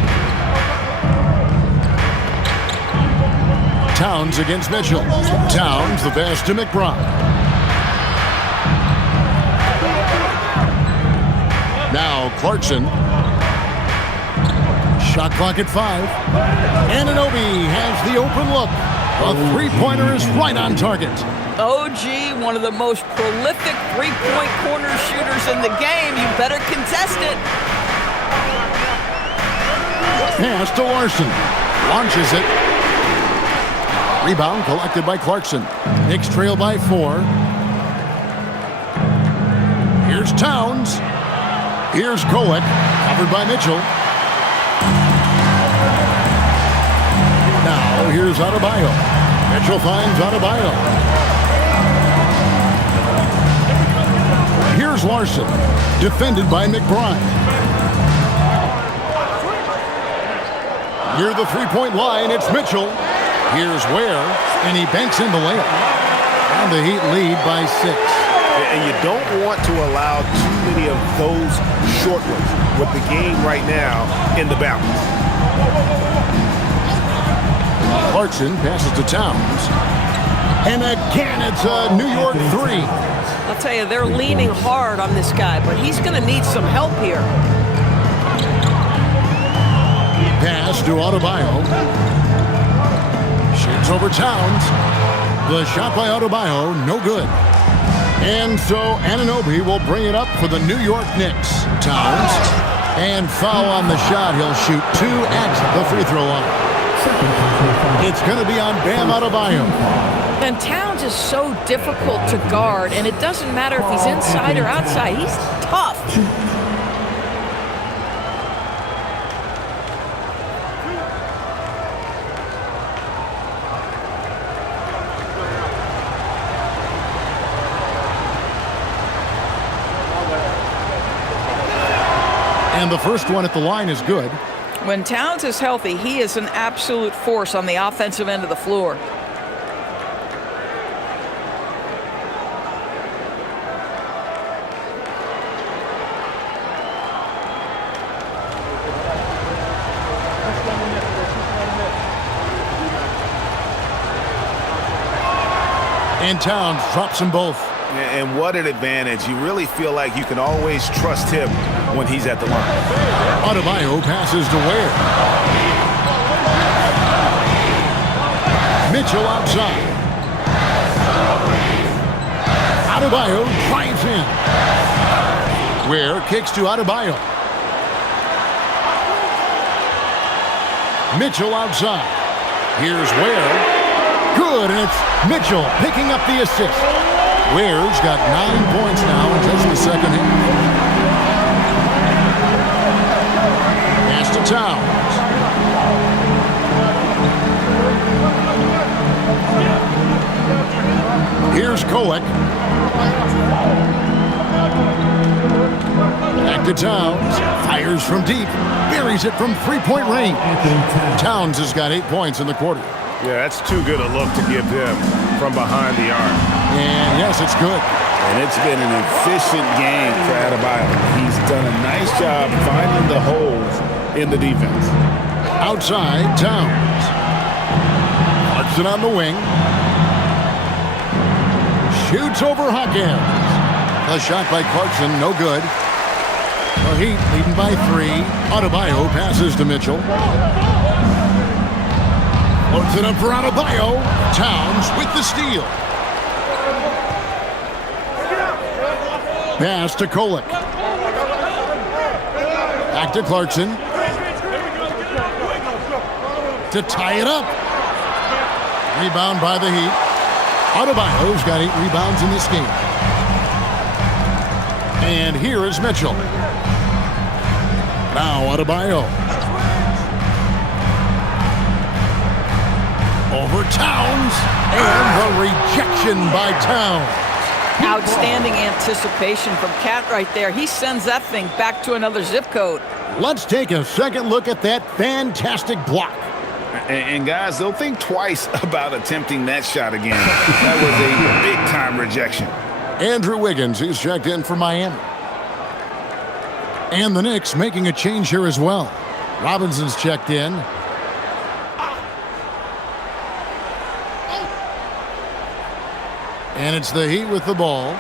Towns against Mitchell. Towns the pass to McBride. Now Clarkson. Shot clock at 5. Anunoby has the open look. A three-pointer is right on target. OG, one of the most prolific three-point corner shooters in the game. You better contest it. Pass to Larson. Launches it. Rebound collected by Clarkson. Knicks trail by 4. Here's Towns. Here's Kolek. Covered by Mitchell. Now here's Adebayo. Mitchell finds Adebayo. Here's Larson. Defended by McBride. Near the three-point line, it's Mitchell. Here's Ware, and he banks in the layup. And the Heat lead by 6. And you don't want to allow too many of those short ones with the game right now in the balance. Clarkson passes to Towns. And again, it's a New York 3. I'll tell you, they're leaning hard on this guy, but he's going to need some help here. Pass to Adebayo. Shoots over Towns. The shot by Adebayo, no good. And so Anunoby will bring it up for the New York Knicks. Towns. And foul on the shot. He'll shoot 2 at the free throw line. It's going to be on Bam Adebayo. And Towns is so difficult to guard, and it doesn't matter if he's inside or outside. He's tough. And the first one at the line is good. When Towns is healthy, he is an absolute force on the offensive end of the floor. And Towns drops them both. And what an advantage. You really feel like you can always trust him when he's at the line. Adebayo passes to Ware. Mitchell outside. Adebayo drives in. Ware kicks to Adebayo. Mitchell outside. Here's Ware. Good, and it's Mitchell picking up the assist. Ware's got 9 points now in just the second half. Pass to Towns. Here's Kolek. Back to Towns. Fires from deep. Buries it from three-point range. Towns has got 8 points in the quarter. Yeah, that's too good a look to give them from behind the arc. And yes, it's good. And it's been an efficient game for Adebayo. He's done a nice job finding the holes in the defense. Outside, Towns. Hudson on the wing. Shoots over Hawkins. A shot by Clarkson, no good. The Heat leading by 3. Adebayo passes to Mitchell. Loads it up for Adebayo. Towns with the steal. Pass to Kolek. Back to Clarkson. To tie it up. Rebound by the Heat. Adebayo's got 8 rebounds in this game. And here is Mitchell. Now Adebayo. Over Towns. And the rejection by Towns. Outstanding anticipation from Cat right there. He sends that thing back to another zip code. Let's take a second look at that fantastic block. And guys, they'll think twice about attempting that shot again. That was a big-time rejection. Andrew Wiggins, he's checked in for Miami. And the Knicks making a change here as well. Robinson's checked in. And it's the Heat with the ball.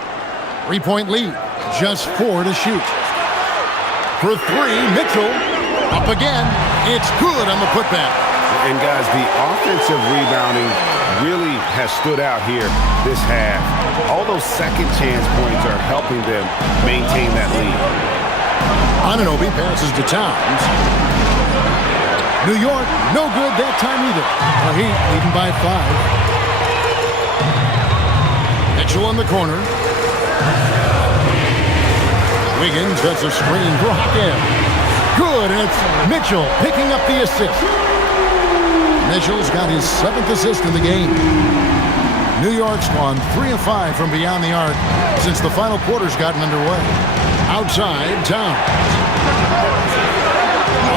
3-point lead. Just 4 to shoot. For 3, Mitchell. Up again. It's good on the putback. And guys, the offensive rebounding really has stood out here this half. All those second chance points are helping them maintain that lead. Anunoby passes to Towns. New York, no good that time either. The Heat leading by 5. Mitchell in the corner. Wiggins gets a screen for Hawkins. Good, and it's Mitchell picking up the assist. Mitchell's got his 7th assist in the game. New York's gone 3 of 5 from beyond the arc since the final quarter's gotten underway. Outside, Towns.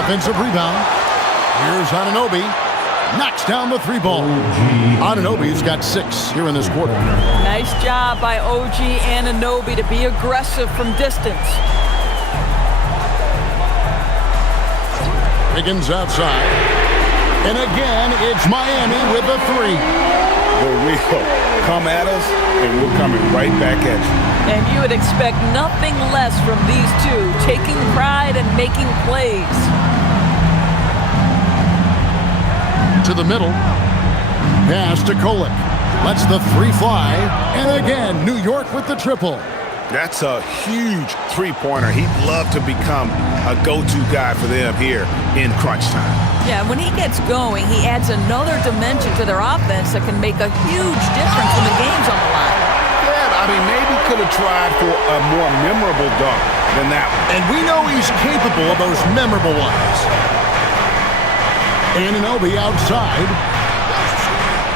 Offensive rebound. Here's Anunoby. Knocks down the 3-ball. Anunoby's got 6 here in this quarter. Nice job by OG Anunoby to be aggressive from distance. Wiggins outside. And again, it's Miami with a 3. The real come at us, and we're coming right back at you. And you would expect nothing less from these two, taking pride and making plays. To the middle. Pass to Kolek. Lets the 3 fly. And again, New York with the triple. That's a huge three-pointer. He'd love to become a go-to guy for them here in crunch time. Yeah, when he gets going, he adds another dimension to their offense that can make a huge difference when the game's on the line. Yeah, I mean, maybe could have tried for a more memorable dunk than that one. And we know he's capable of those memorable ones. Anunoby outside.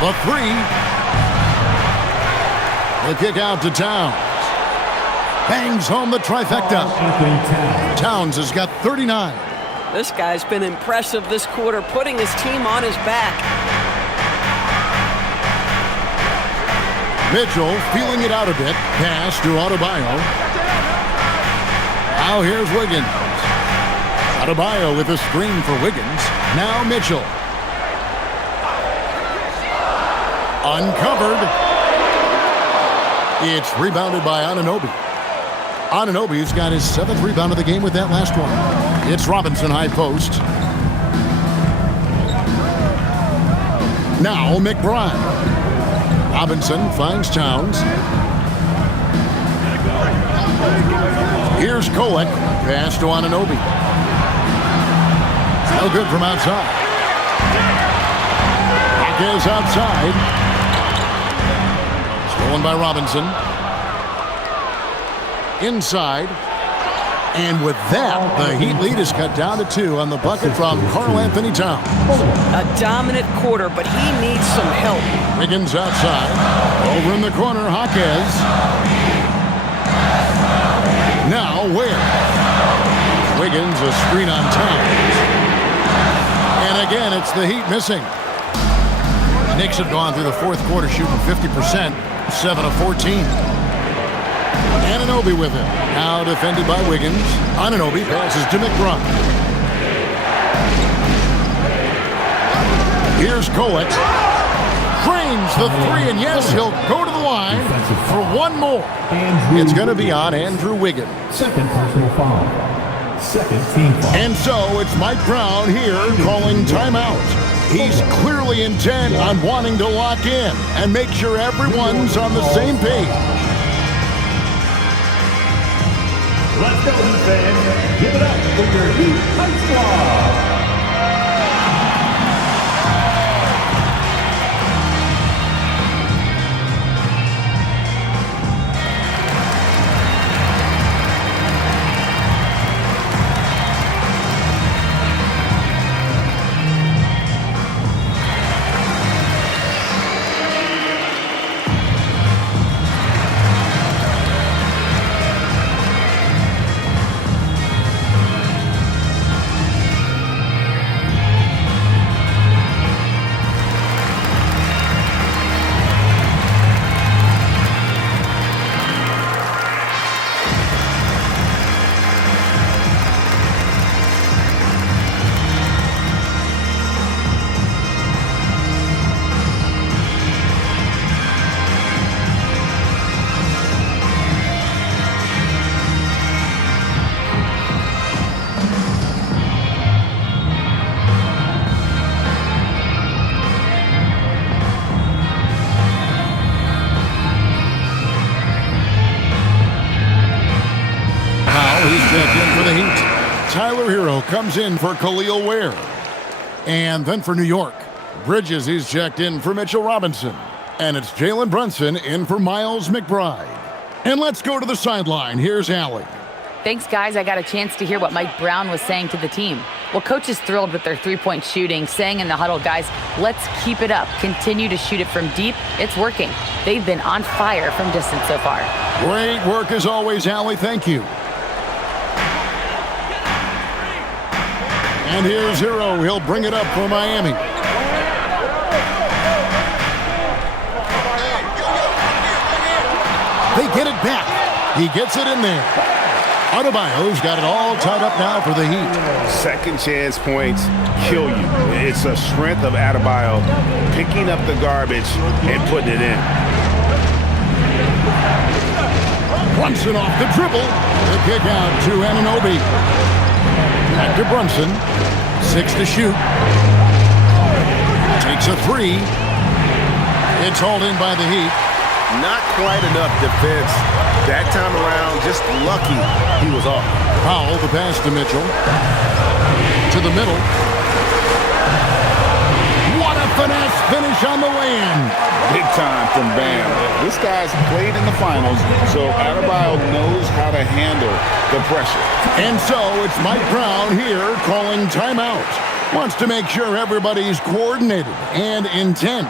The 3. The kick out to Towns. Bangs home the trifecta. Towns has got 39. This guy's been impressive this quarter, putting his team on his back. Mitchell feeling it out a bit. Pass to Adebayo. Now here's Wiggins. Adebayo with a screen for Wiggins. Now Mitchell. Uncovered. It's rebounded by Anunoby. Anunoby's got his 7th rebound of the game with that last one. It's Robinson high post. Now McBride. Robinson finds Towns. Here's Kolek. Pass to Anunoby. No good from outside. Hawkins outside. Stolen by Robinson. Inside. And with that, the Heat lead is cut down to 2 on the bucket from Karl Anthony Towns. A dominant quarter, but he needs some help. Wiggins outside. Over in the corner, Hawkins. Now Ware. Wiggins, a screen on Towns. And again, it's the Heat missing. The Knicks have gone through the fourth quarter shooting 50%, 7 of 14. Anunoby with him. Now defended by Wiggins. Anunoby passes to McBride. Here's Koet. Drains the 3, and yes, he'll go to the line for one more. It's going to be on Andrew Wiggins. Second personal foul. Second team foul. And so it's Mike Brown here calling timeout. He's clearly intent on wanting to lock in and make sure everyone's on the same page. Let's go, Heat fans. Give it up for your Heat High Squad. Tyler Hero comes in for Khalil Ware. And then for New York, Bridges, he's checked in for Mitchell Robinson. And it's Jalen Brunson in for Miles McBride. And let's go to the sideline. Here's Allie. Thanks, guys. I got a chance to hear what Mike Brown was saying to the team. Well, coach is thrilled with their three-point shooting, saying in the huddle, guys, let's keep it up. Continue to shoot it from deep. It's working. They've been on fire from distance so far. Great work as always, Allie. Thank you. And here's Hero. He'll bring it up for Miami. They get it back. He gets it in there. Adebayo's got it all tied up now for the Heat. Second chance points kill you. It's a strength of Adebayo picking up the garbage and putting it in. Brunson off the dribble. The kick out to Anunoby. Back to Brunson. 6 to shoot. Takes a 3. It's hauled in by the Heat. Not quite enough defense that time around. Just lucky he was off. Powell, the pass to Mitchell. To the middle. What a finesse finish on the lay-in. Big time from Bam. This guy's played in the finals, so Adebayo knows how to handle the pressure. And so it's Mike Brown here calling timeout. Wants to make sure everybody's coordinated and intent.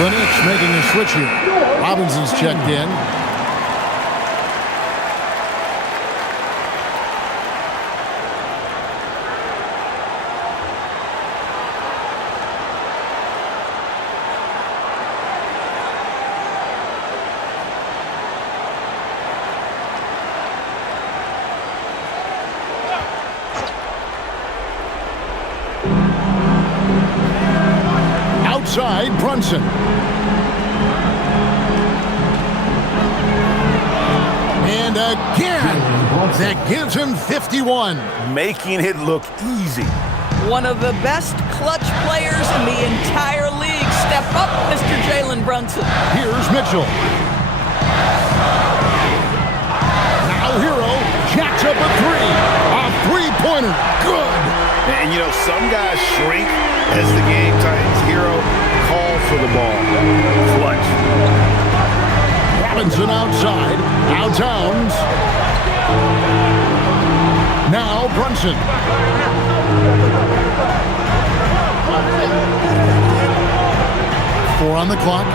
The Knicks making a switch here. Robinson's checked in. Outside, Brunson. And again, that gives him 51. Making it look easy. One of the best clutch players in the entire league. Step up, Mr. Jalen Brunson. Here's Mitchell. Now Hero jacks up a three. A three-pointer. Good. And, you know, some guys shrink as the game tightens. Hero calls for the ball. Clutch. Robinson outside. Now Towns. Now Brunson. Four on the clock.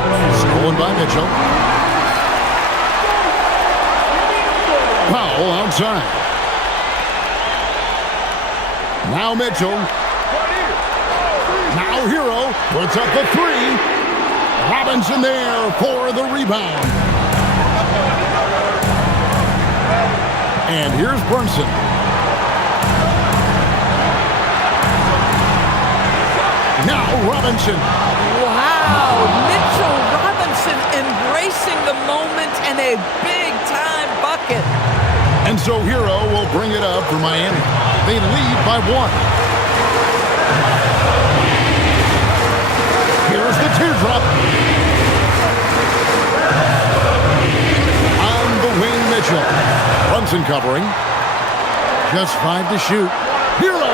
Stolen by Mitchell. Foul outside. Now Mitchell. Now Hero puts up the three. Robinson there for the rebound. And here's Brunson. Now Robinson. Wow, Mitchell Robinson embracing the moment and a big-time bucket. And so Hero will bring it up for Miami. They lead by one. Here's the teardrop. On the wing, Mitchell. Brunson covering. Just 5 to shoot. Hero.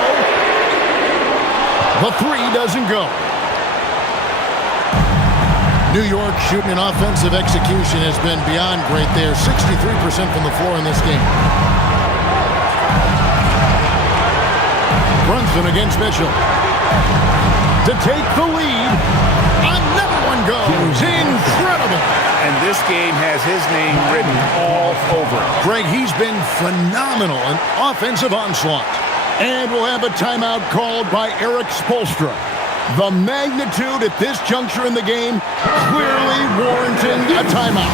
The three doesn't go. New York shooting an offensive execution has been beyond great there. 63% from the floor in this game. Brunson against Mitchell. To take the lead. Another one goes. Incredible. And this game has his name written all over it. Greg, he's been phenomenal. An offensive onslaught. And we'll have a timeout called by Eric Spoelstra. The magnitude at this juncture in the game clearly warranting a timeout.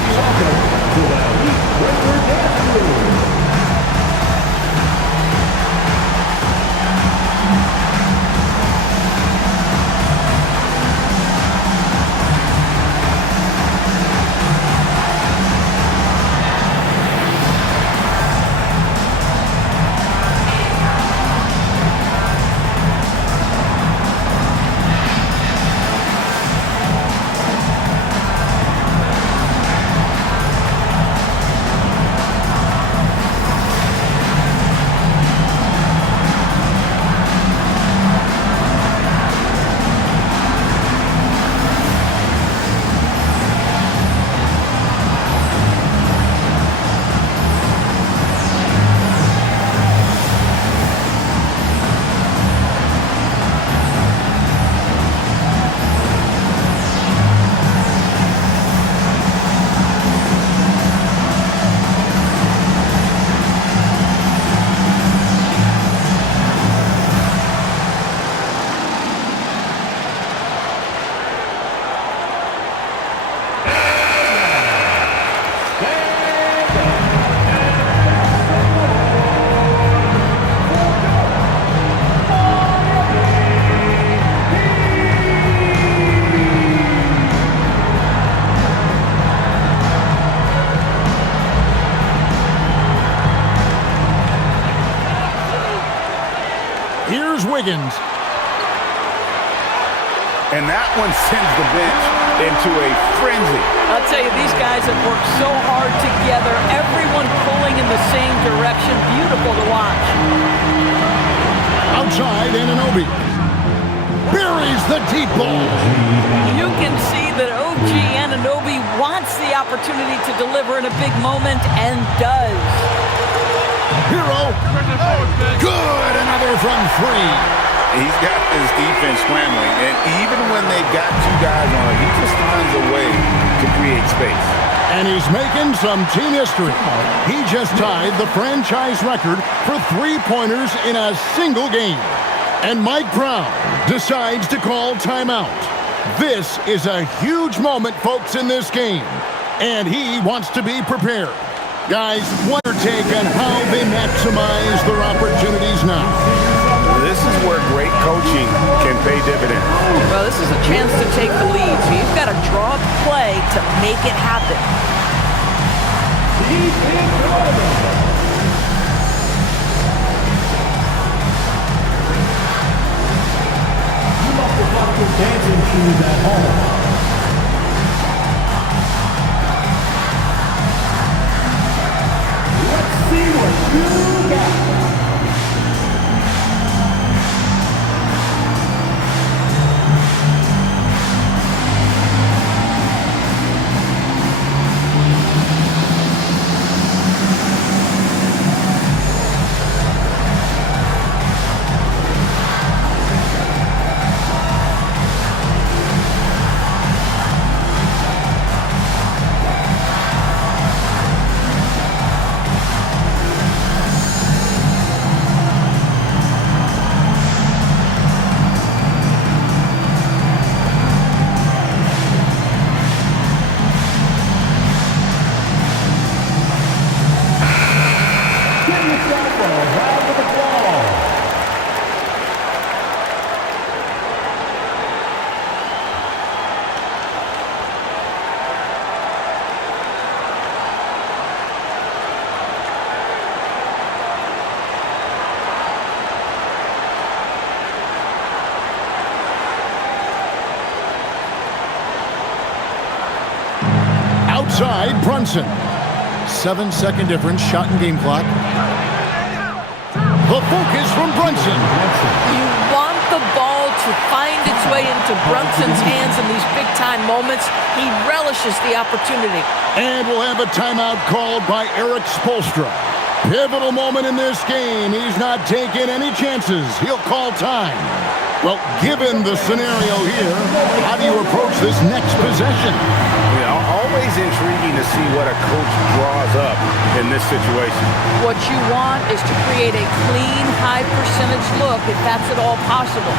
Wiggins. And that one sends the bench into a frenzy. I'll tell you, these guys have worked so hard together. Everyone pulling in the same direction. Beautiful to watch. Outside, Anunoby buries the deep ball. You can see that OG Anunoby wants the opportunity to deliver in a big moment and does. Hero. Good. Another from three. He's got this defense scrambling, and even when they got two guys on it, he just finds a way to create space. And he's making some team history. He just tied the franchise record for three-pointers in a single game. And Mike Brown decides to call timeout. This is a huge moment, folks, in this game. And he wants to be prepared. Guys, what your take on how they maximize their opportunities now? This is where great coaching can pay dividends. Well, this is a chance to take the lead, so you've got to draw up play to make it happen. You must have left your dancing shoes at home. Let's see what you got. Outside, Brunson. 7-second difference, shot and game clock. The focus from Brunson. You want the ball to find its way into Brunson's hands in these big-time moments. He relishes the opportunity. And we'll have a timeout called by Eric Spoelstra. Pivotal moment in this game. He's not taking any chances. He'll call time. Well, given the scenario here, how do you approach this next possession? Always intriguing to see what a coach draws up in this situation. What you want is to create a clean, high-percentage look, if that's at all possible.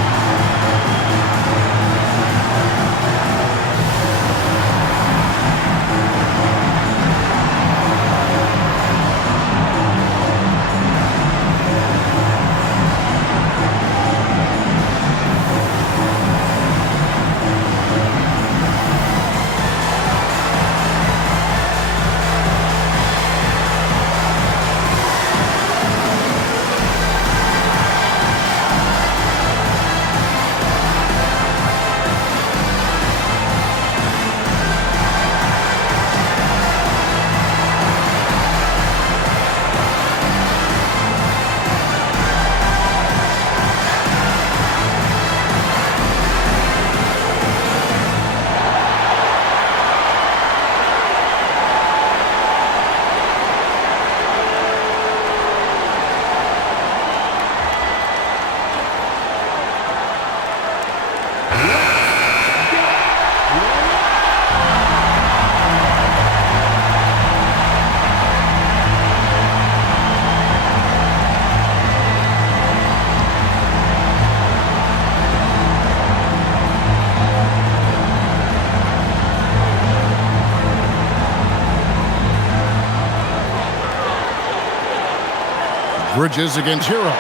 Bridges against Hero.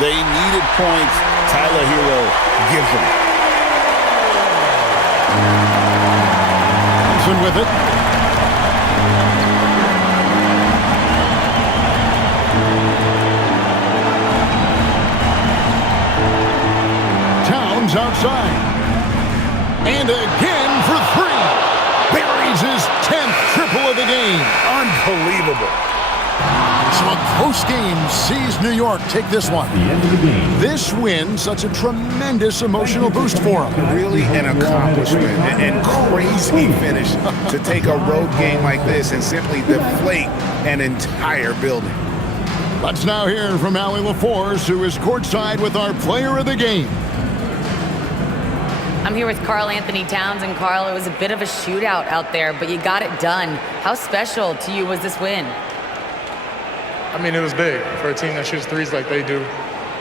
They needed points. Tyler Hero gives them. Thompson with it. Towns outside. And again for three. Buries his 10th triple of the game. Unbelievable. So a close game sees New York take this one. The end of the game. This win, such a tremendous emotional boost for them. Really an accomplishment and crazy finish to take a road game like this and simply deflate an entire building. Let's now hear from Allie LaForce, who is courtside with our player of the game. I'm here with Karl Anthony Towns, and Karl, it was a bit of a shootout out there, but you got it done. How special to you was this win? I mean, it was big for a team that shoots threes like they do.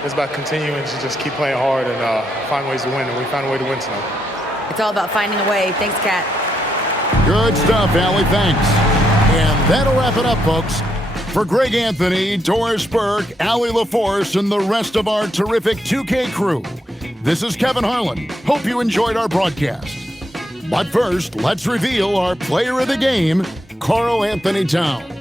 It's about continuing to just keep playing hard and find ways to win, and we found a way to win tonight. It's all about finding a way. Thanks, Kat. Good stuff, Allie. Thanks. And that'll wrap it up, folks. For Greg Anthony, Doris Burke, Allie LaForce, and the rest of our terrific 2K crew, this is Kevin Harlan. Hope you enjoyed our broadcast. But first, let's reveal our player of the game, Karl Anthony Towns.